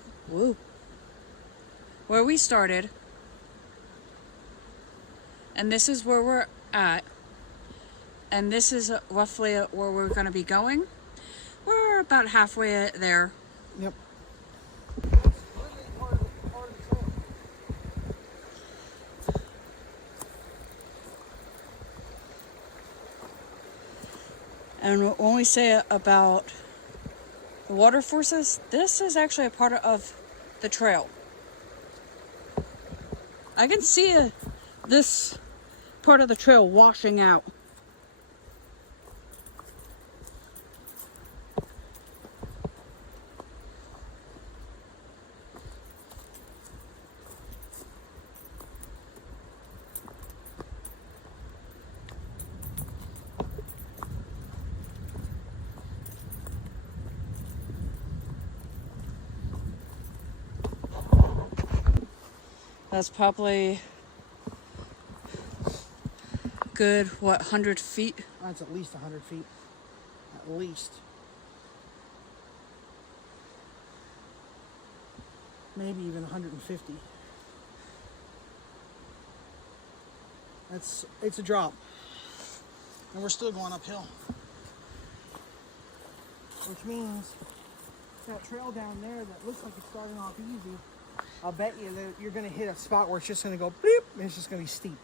where we started, and this is where we're at, and this is roughly where we're going to be going. We're about halfway there. Yep. And when we say about the water forces, this is actually a part of the trail. I can see this part of the trail washing out. That's probably good, what, 100 feet? That's at least 100 feet. At least. Maybe even 150. It's a drop. And we're still going uphill. Which means that trail down there that looks like it's starting off easy, I'll bet you that you're going to hit a spot where it's just going to go bleep, and it's just going to be steep.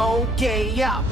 Okay, yeah.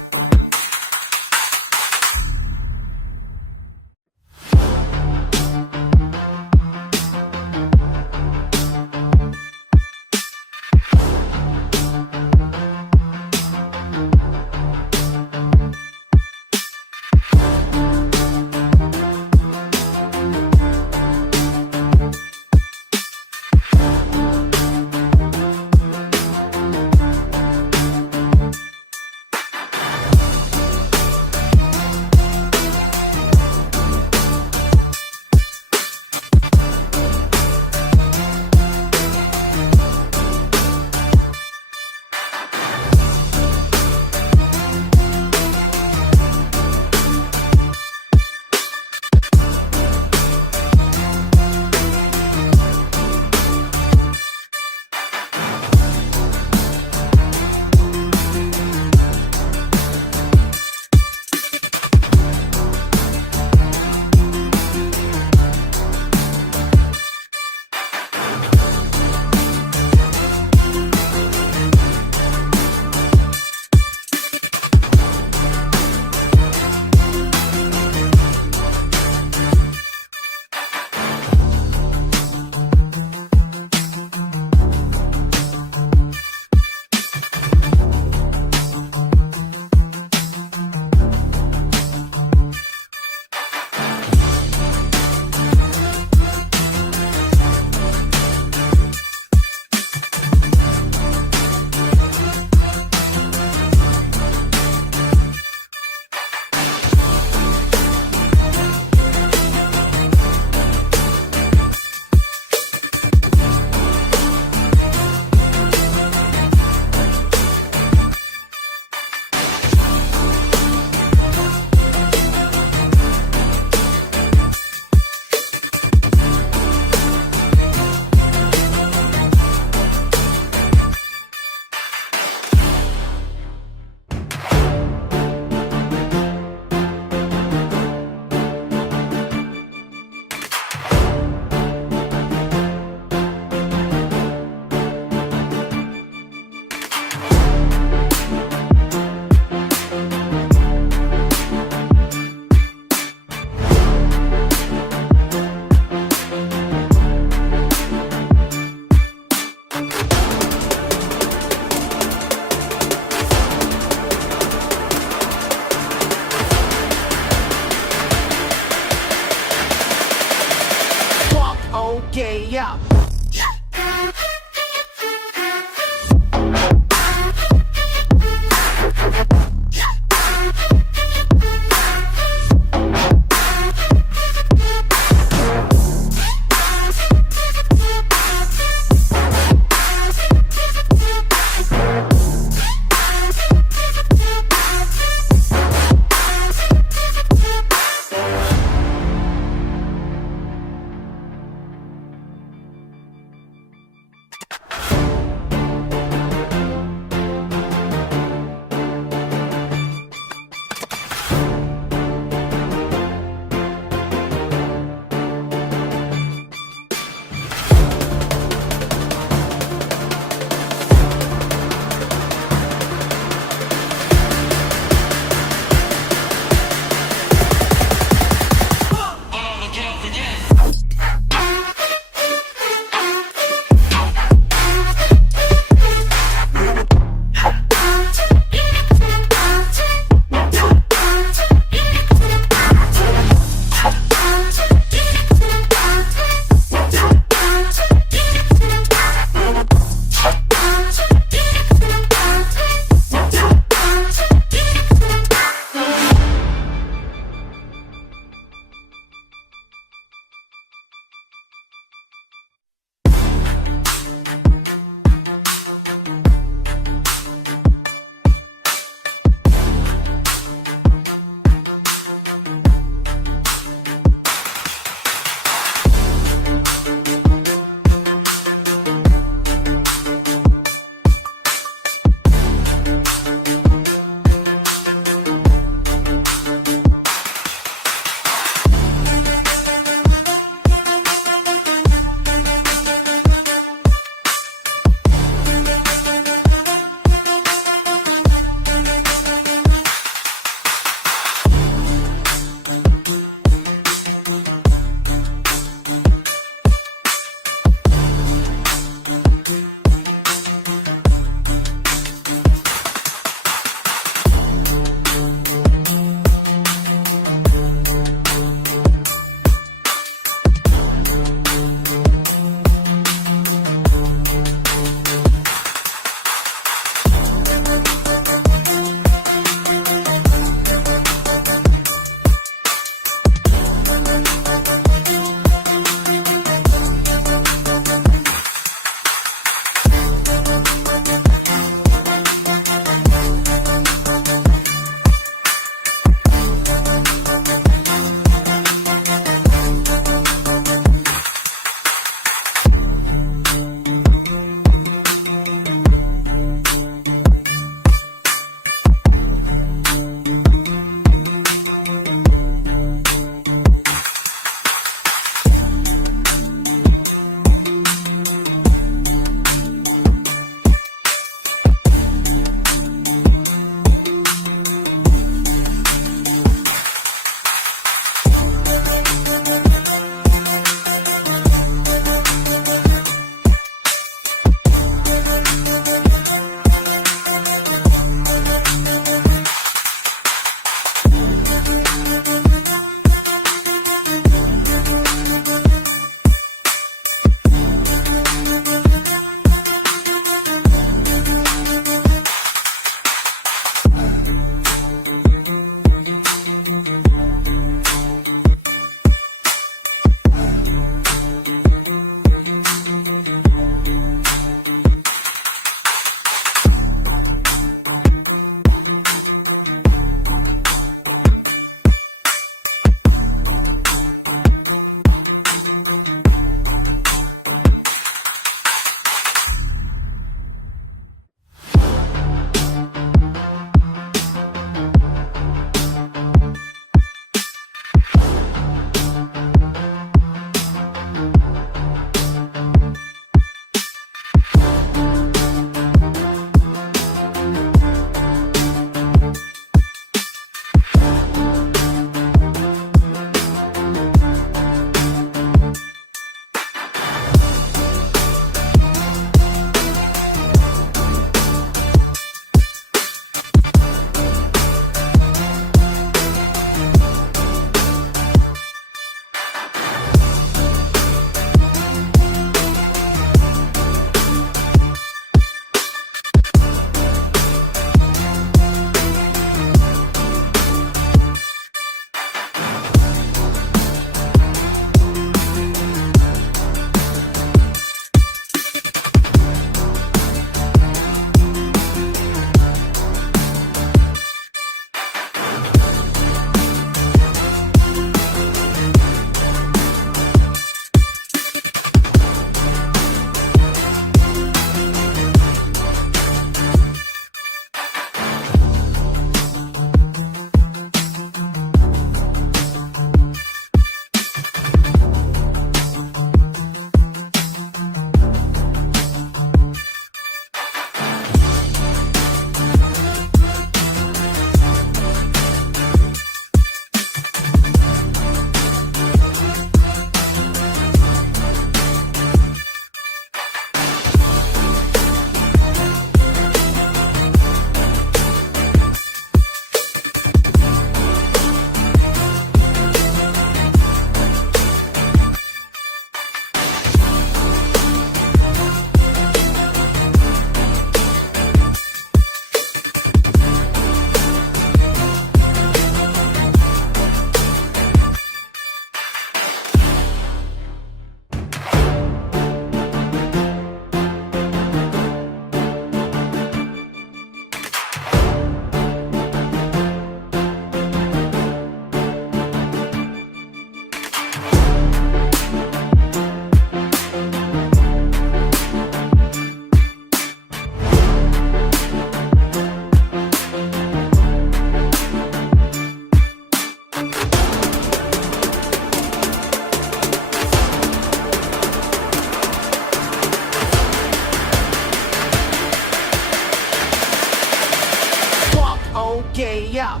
Okay, yeah.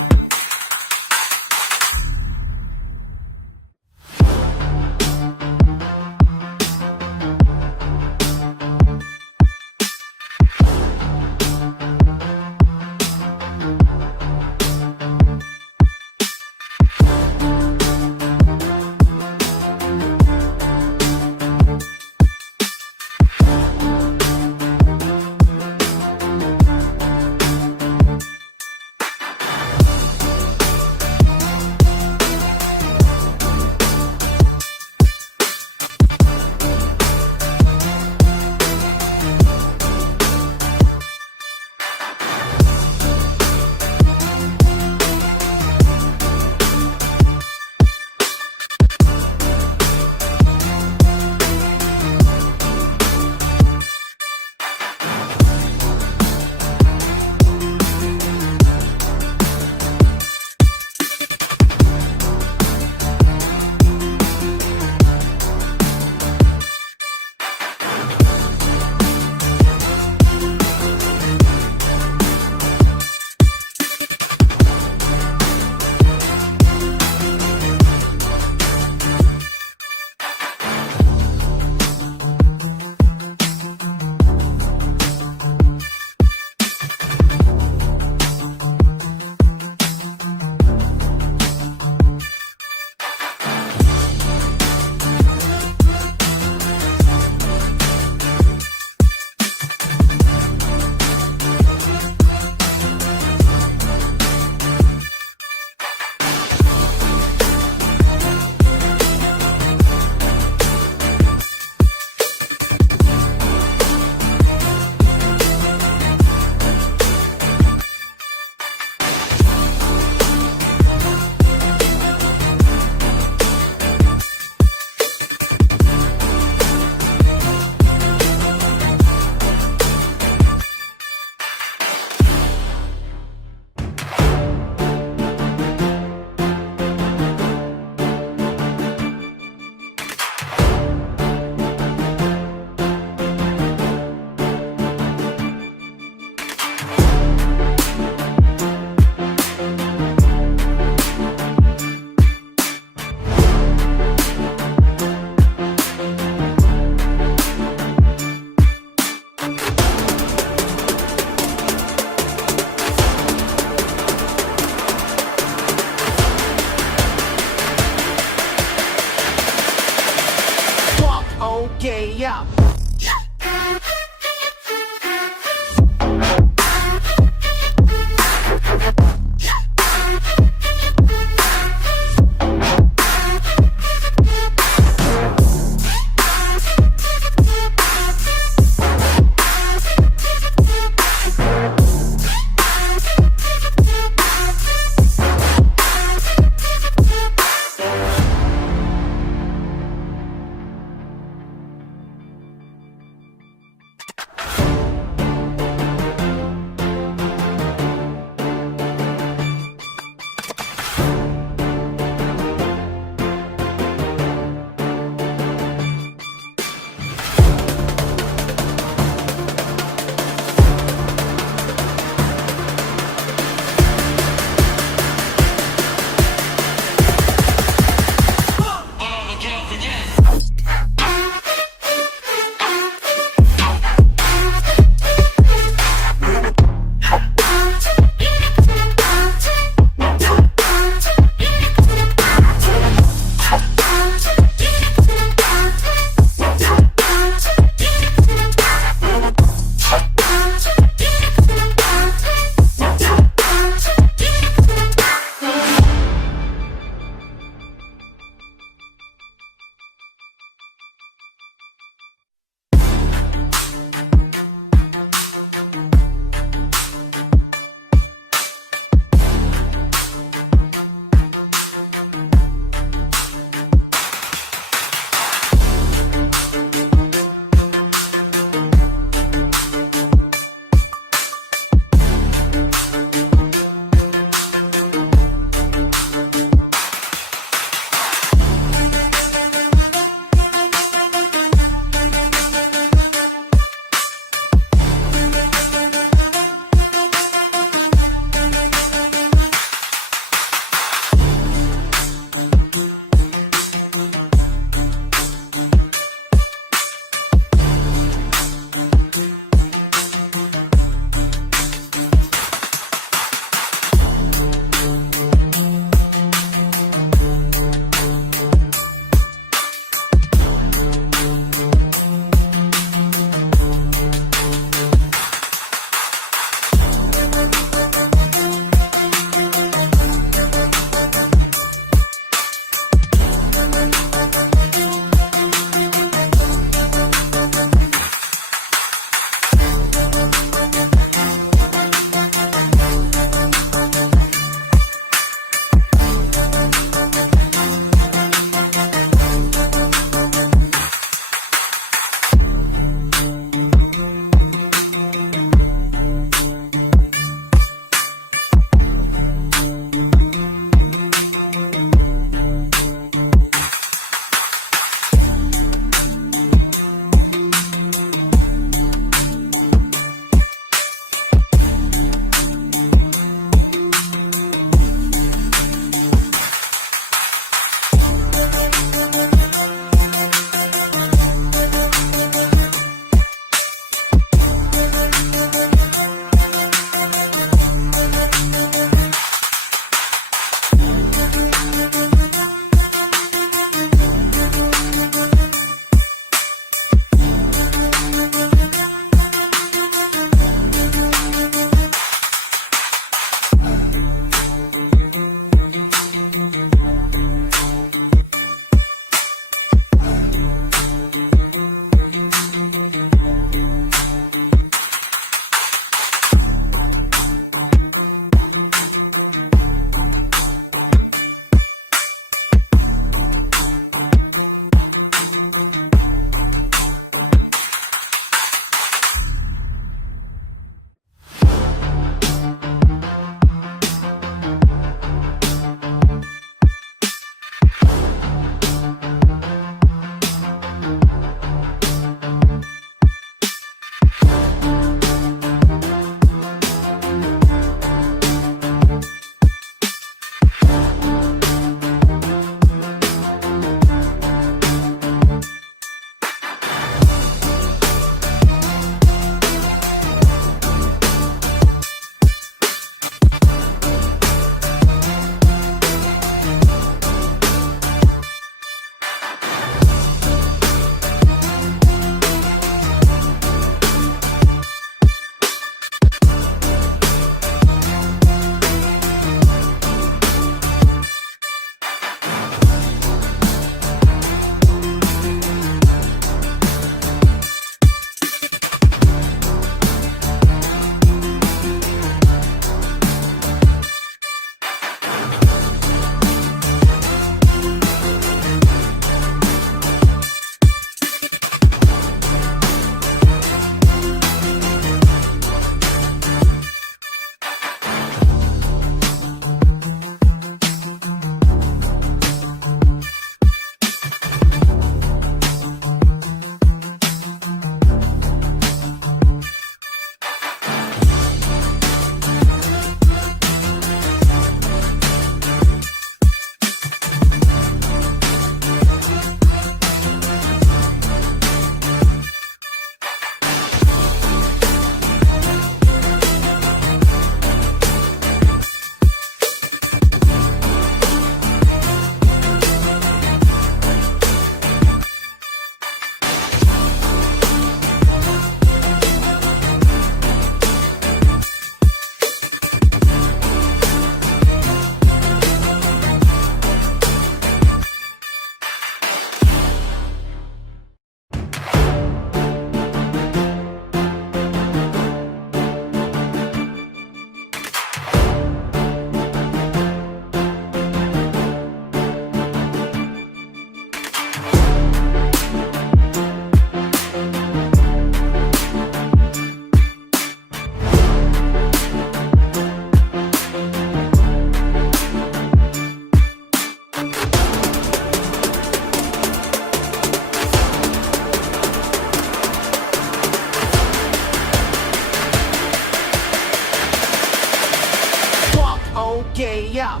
yeah.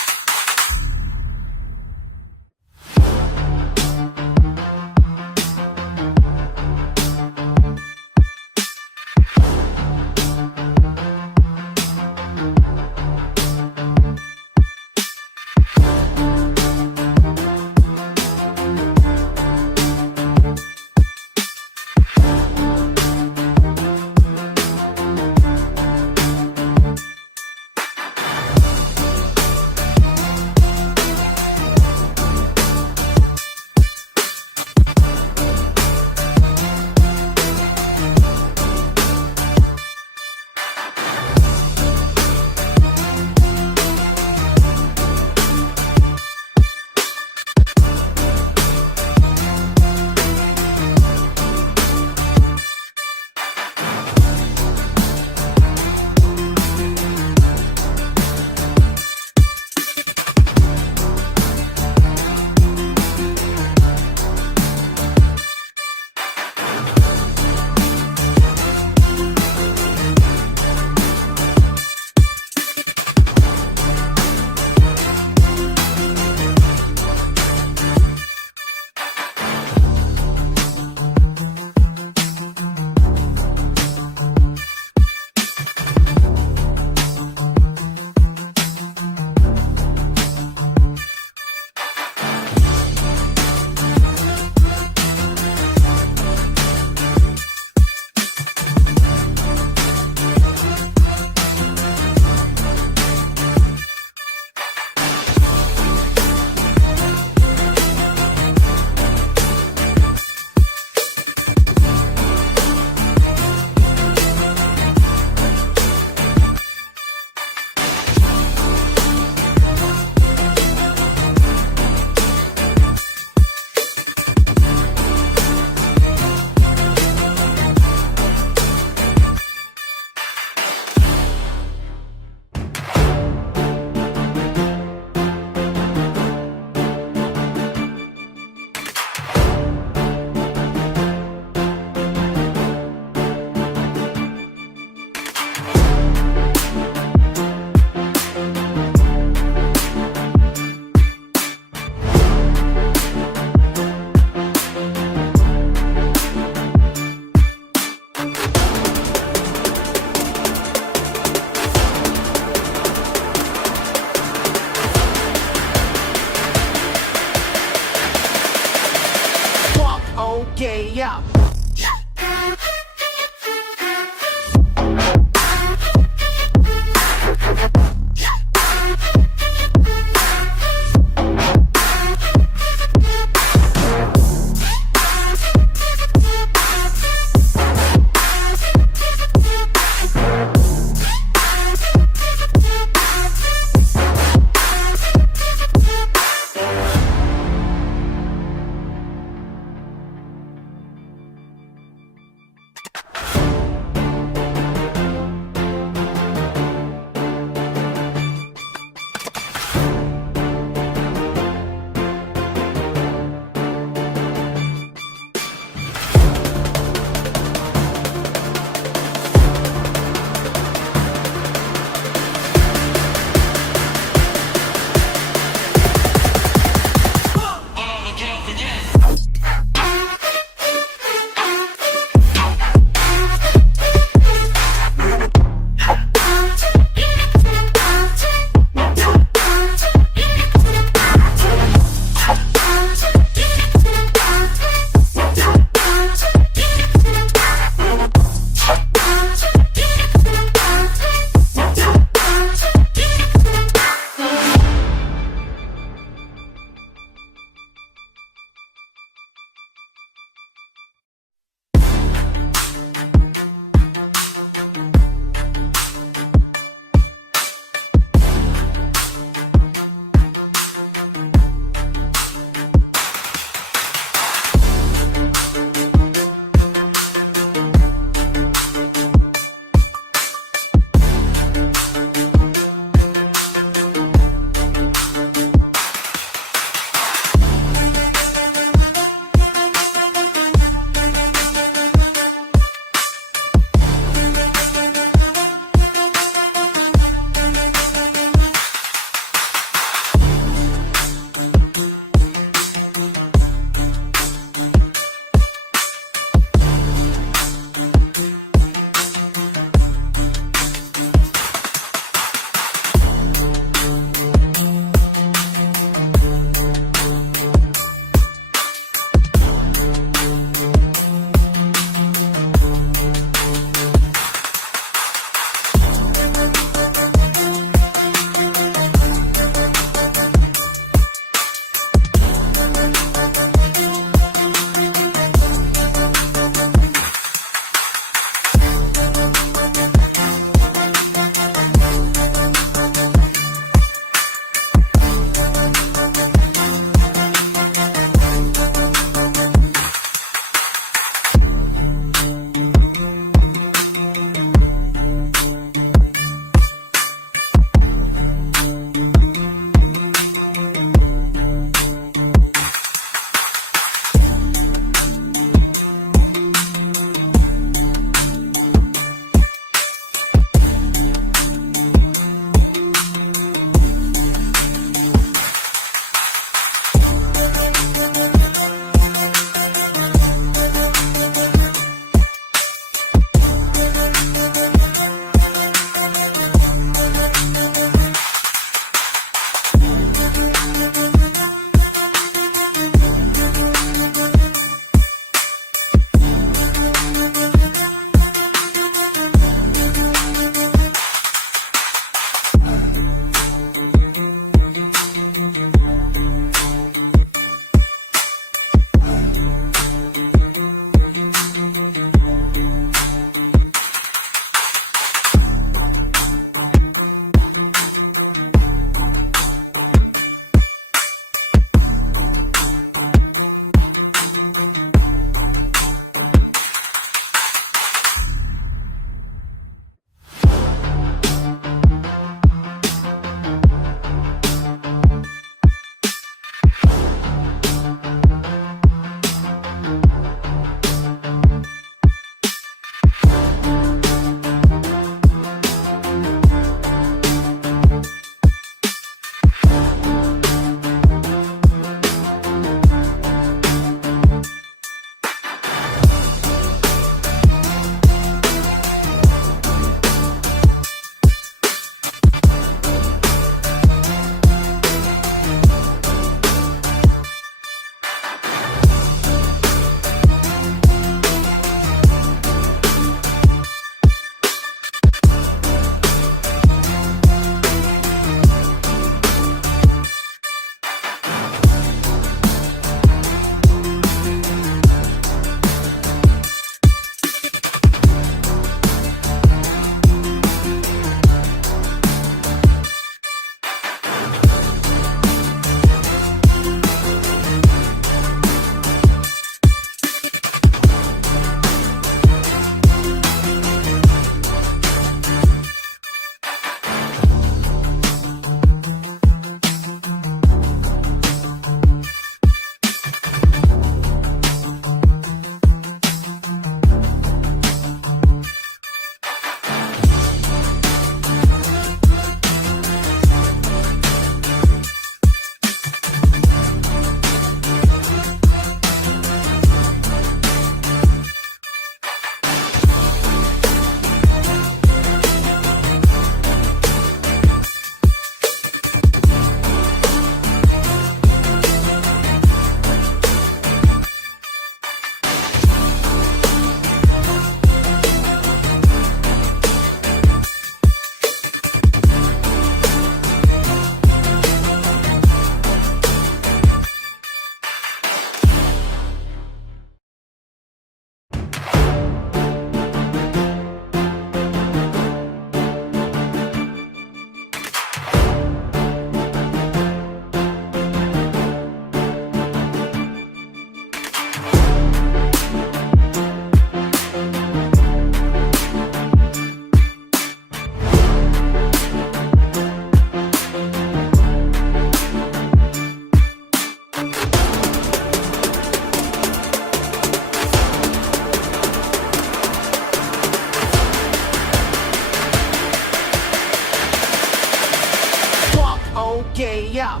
okay, yeah.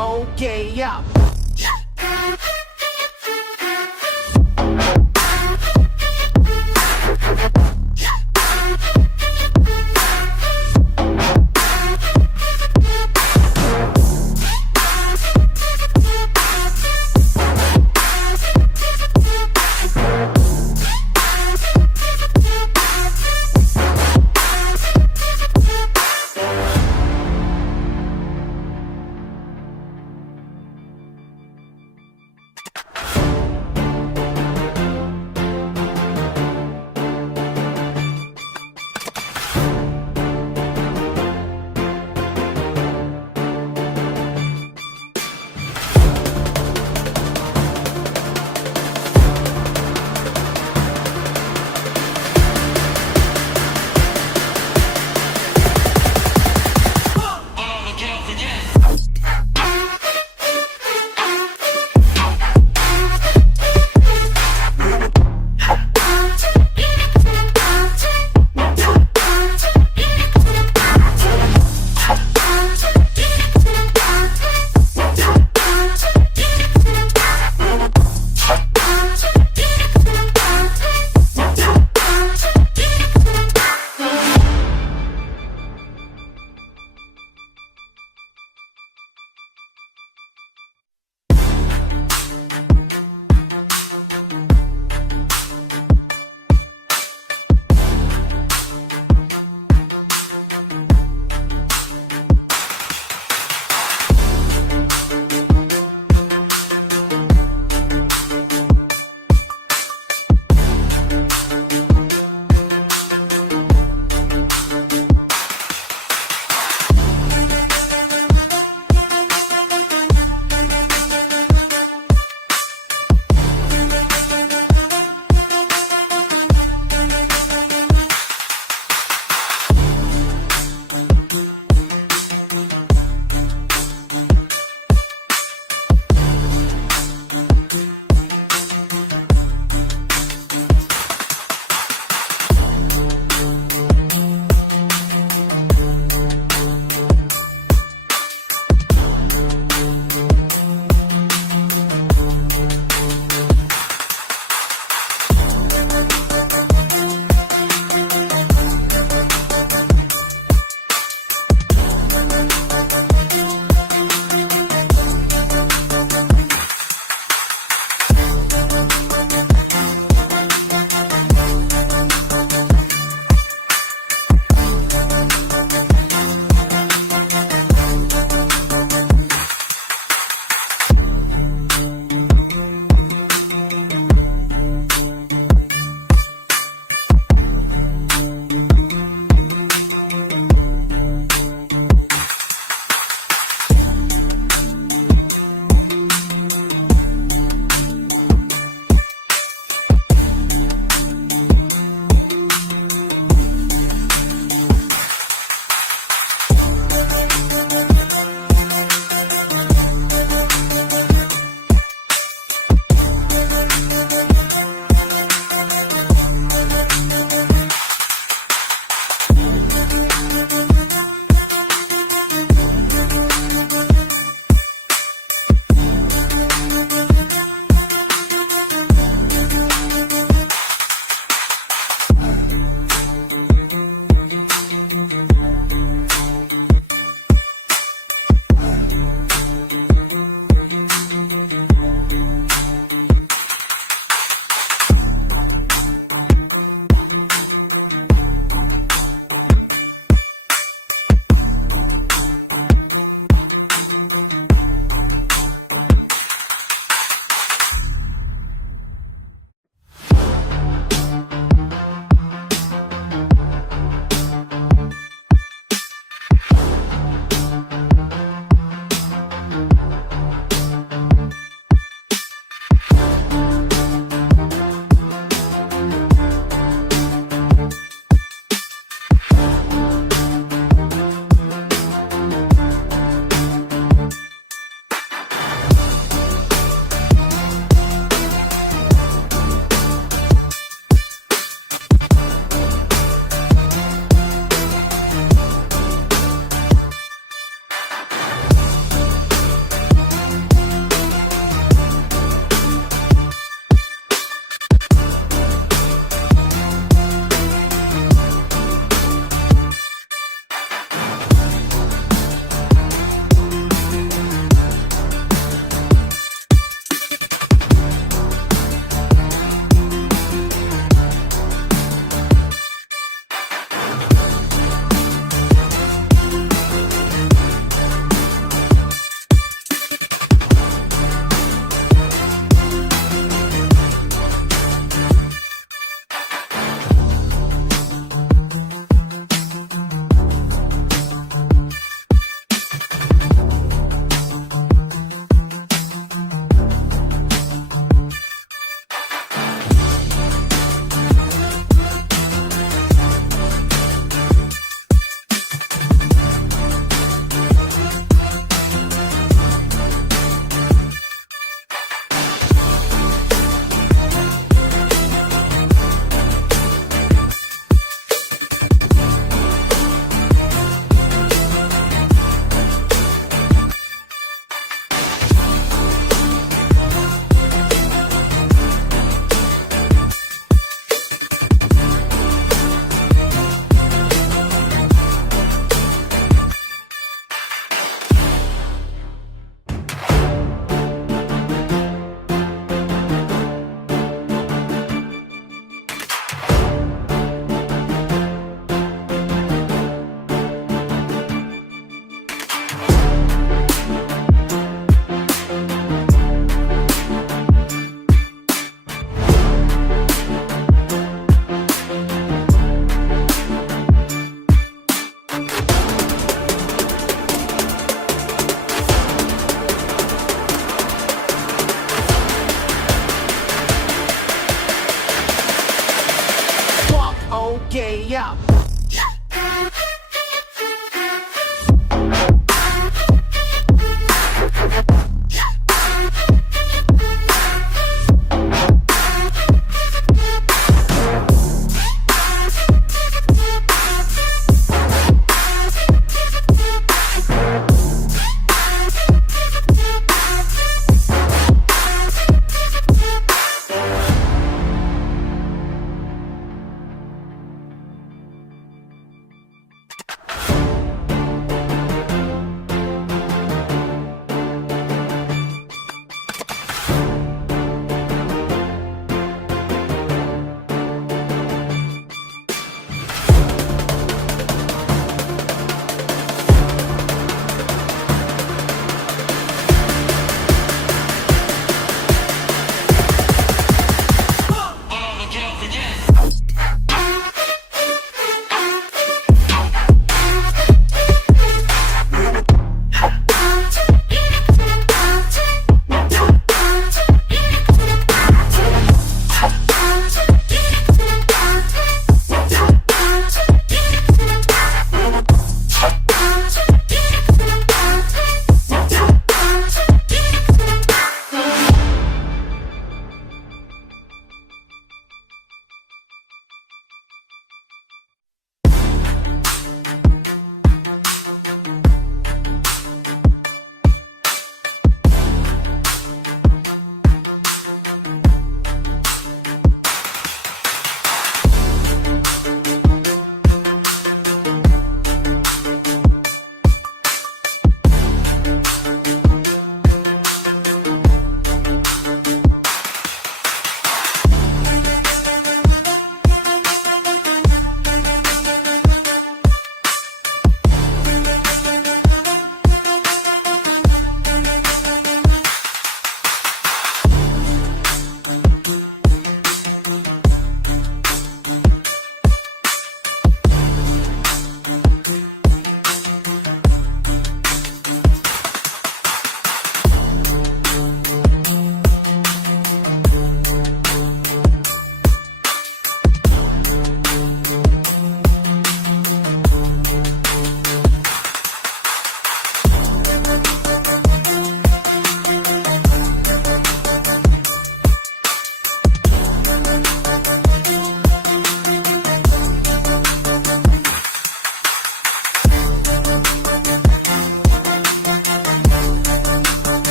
Okay, yeah.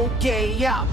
Okay, yeah.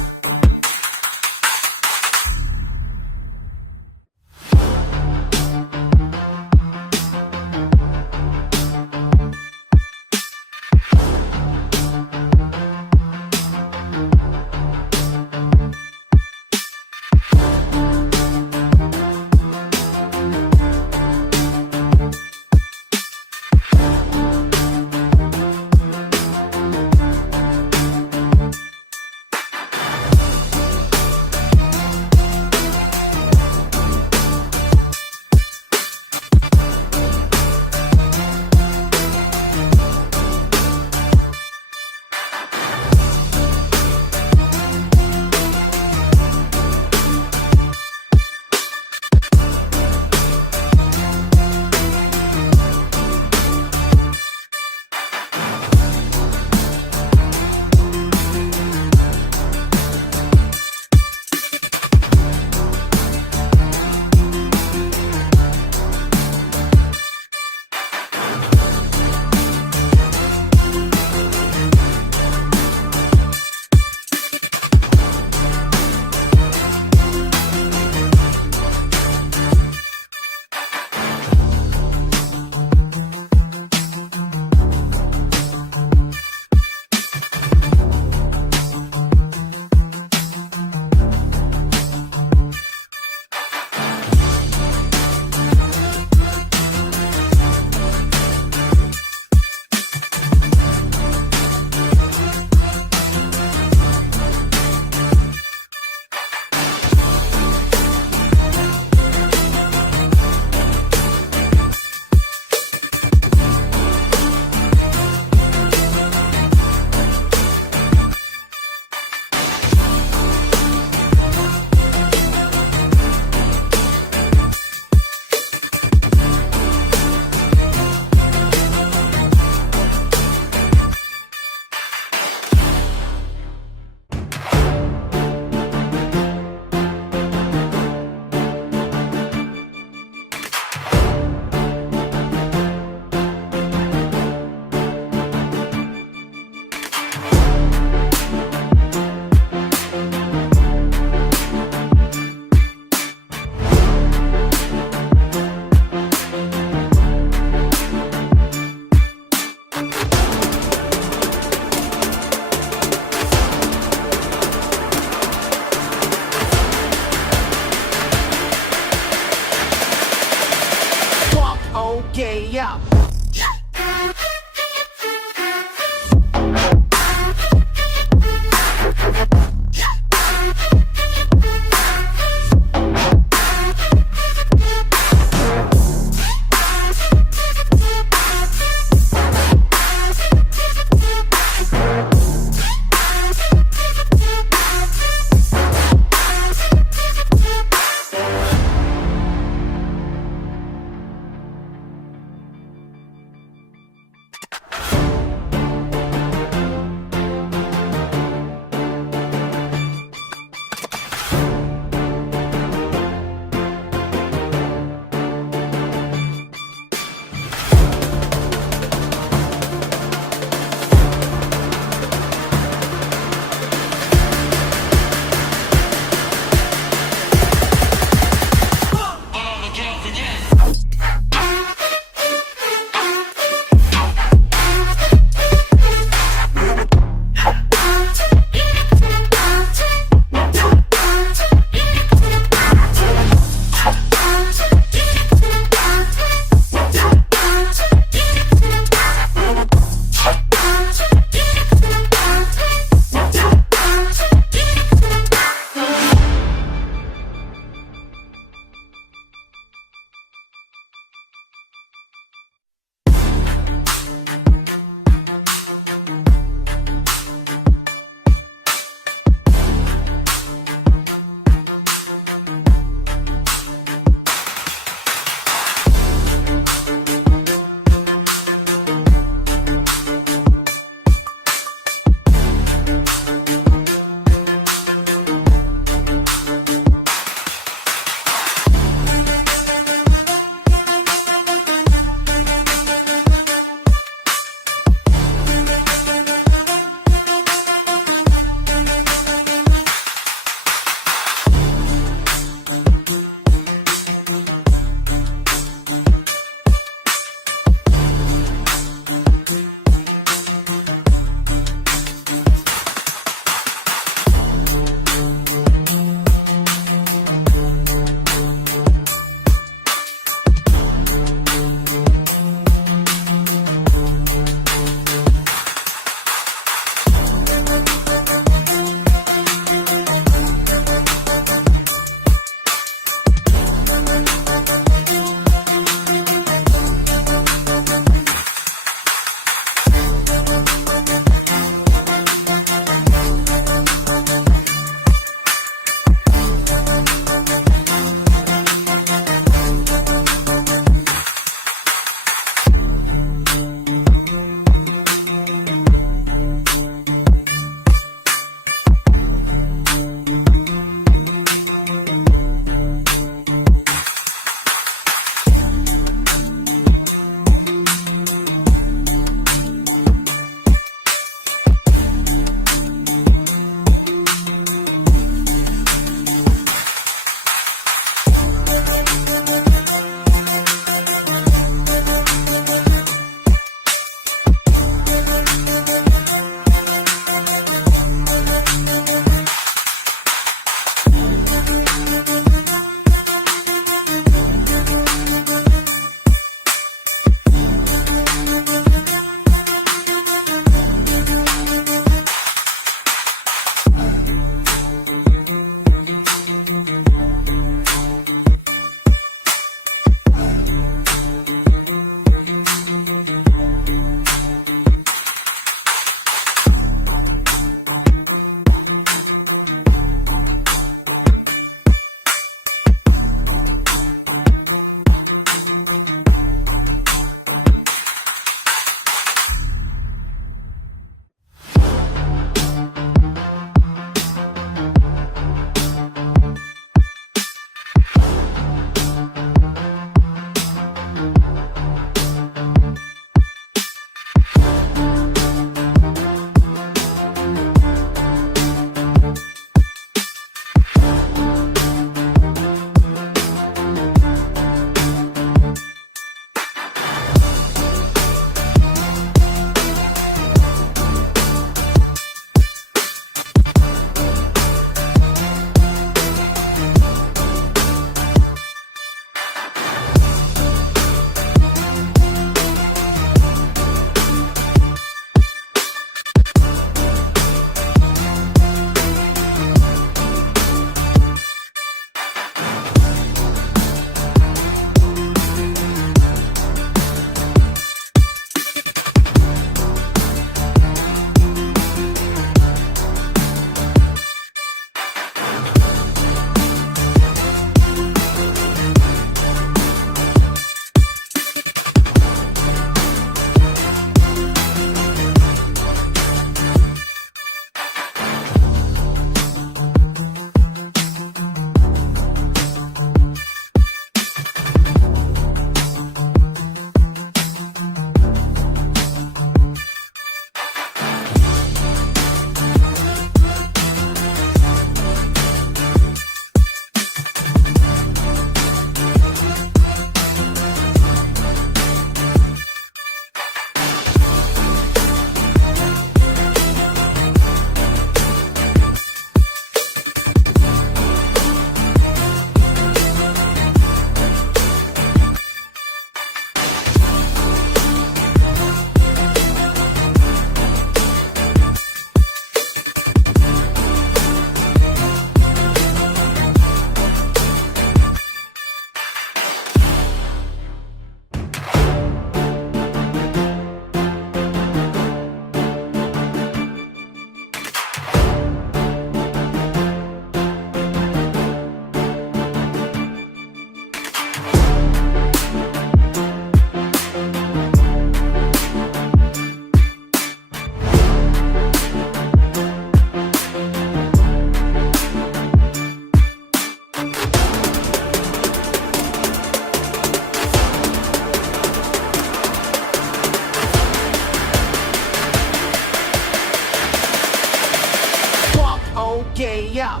Okay, yeah.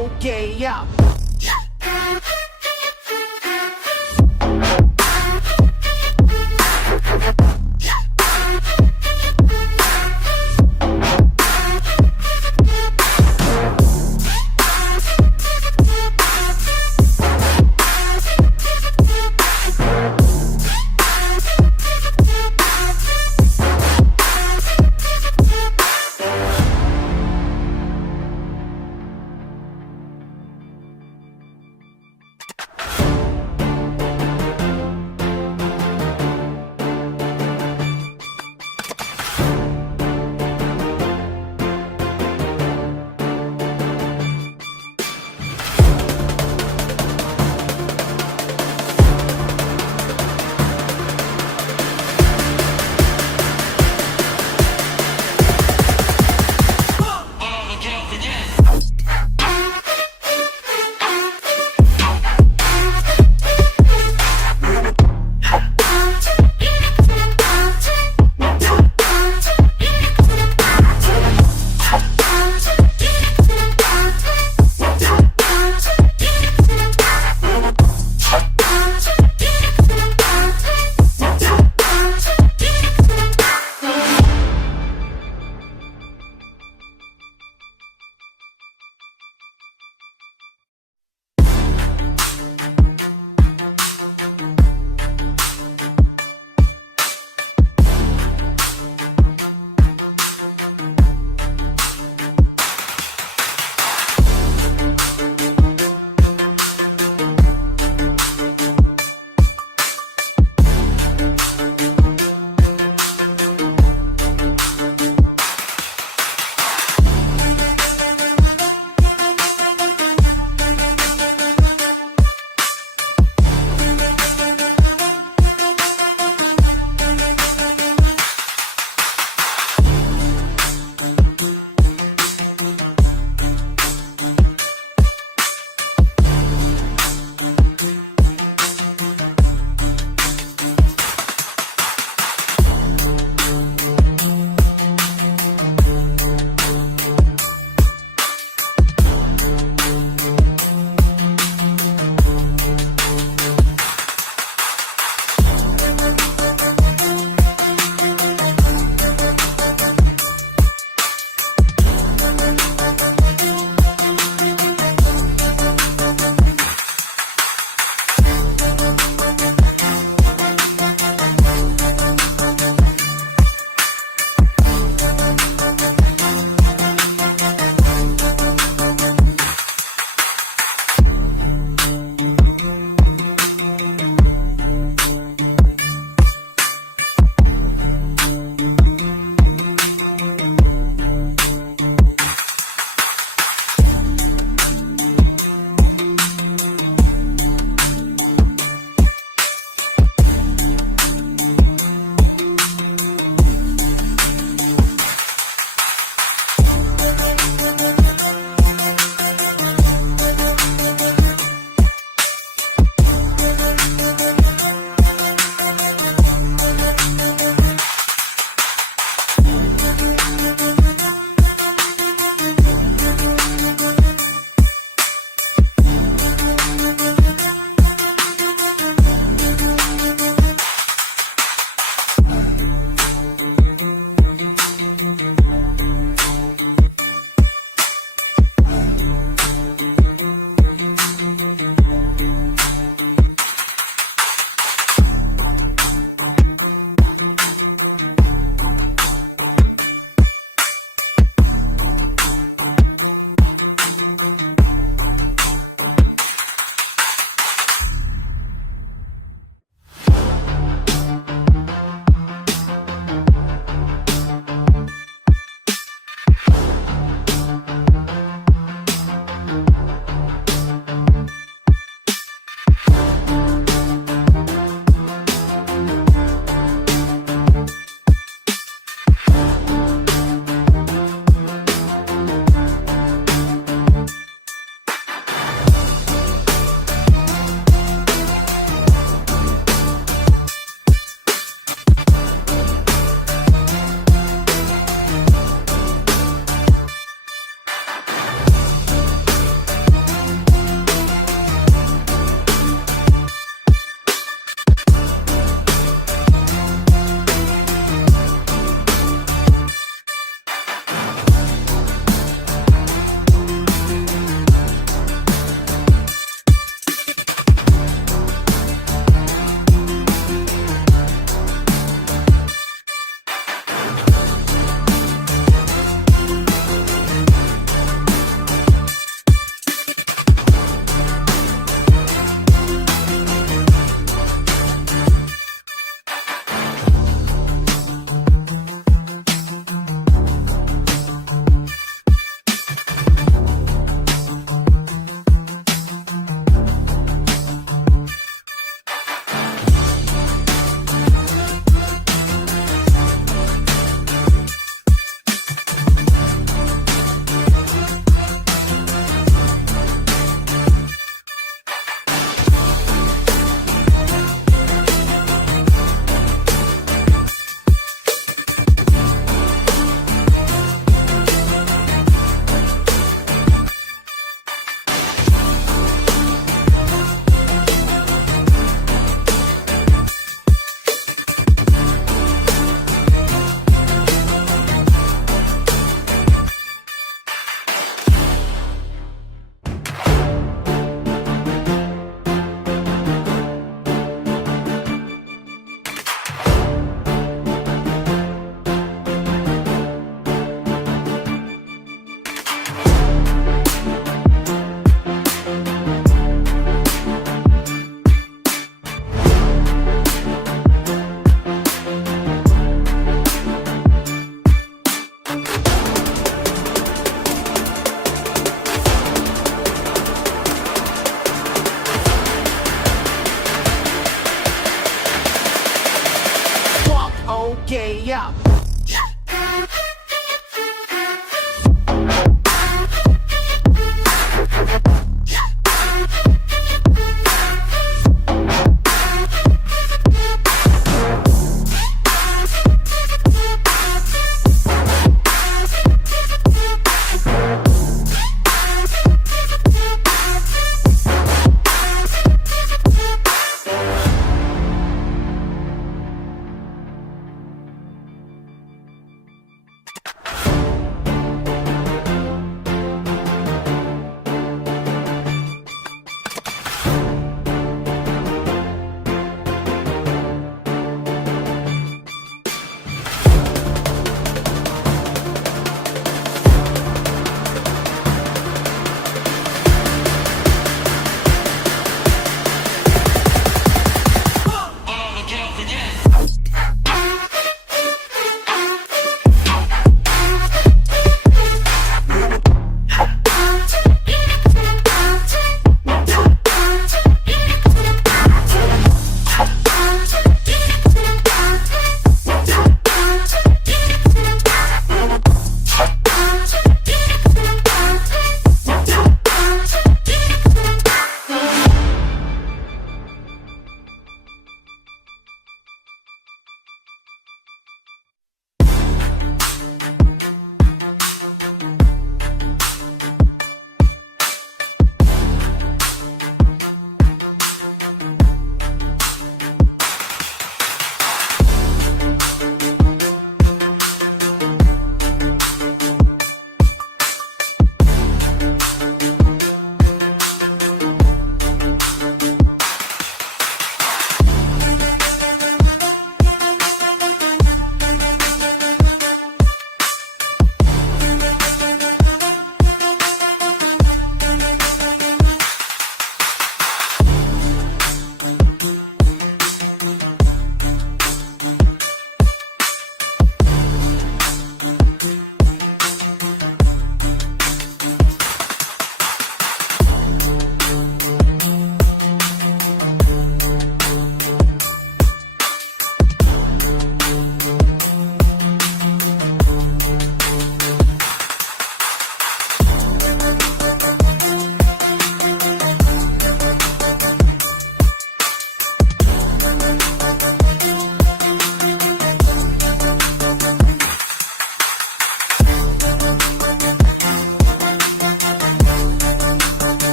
Okay, yeah.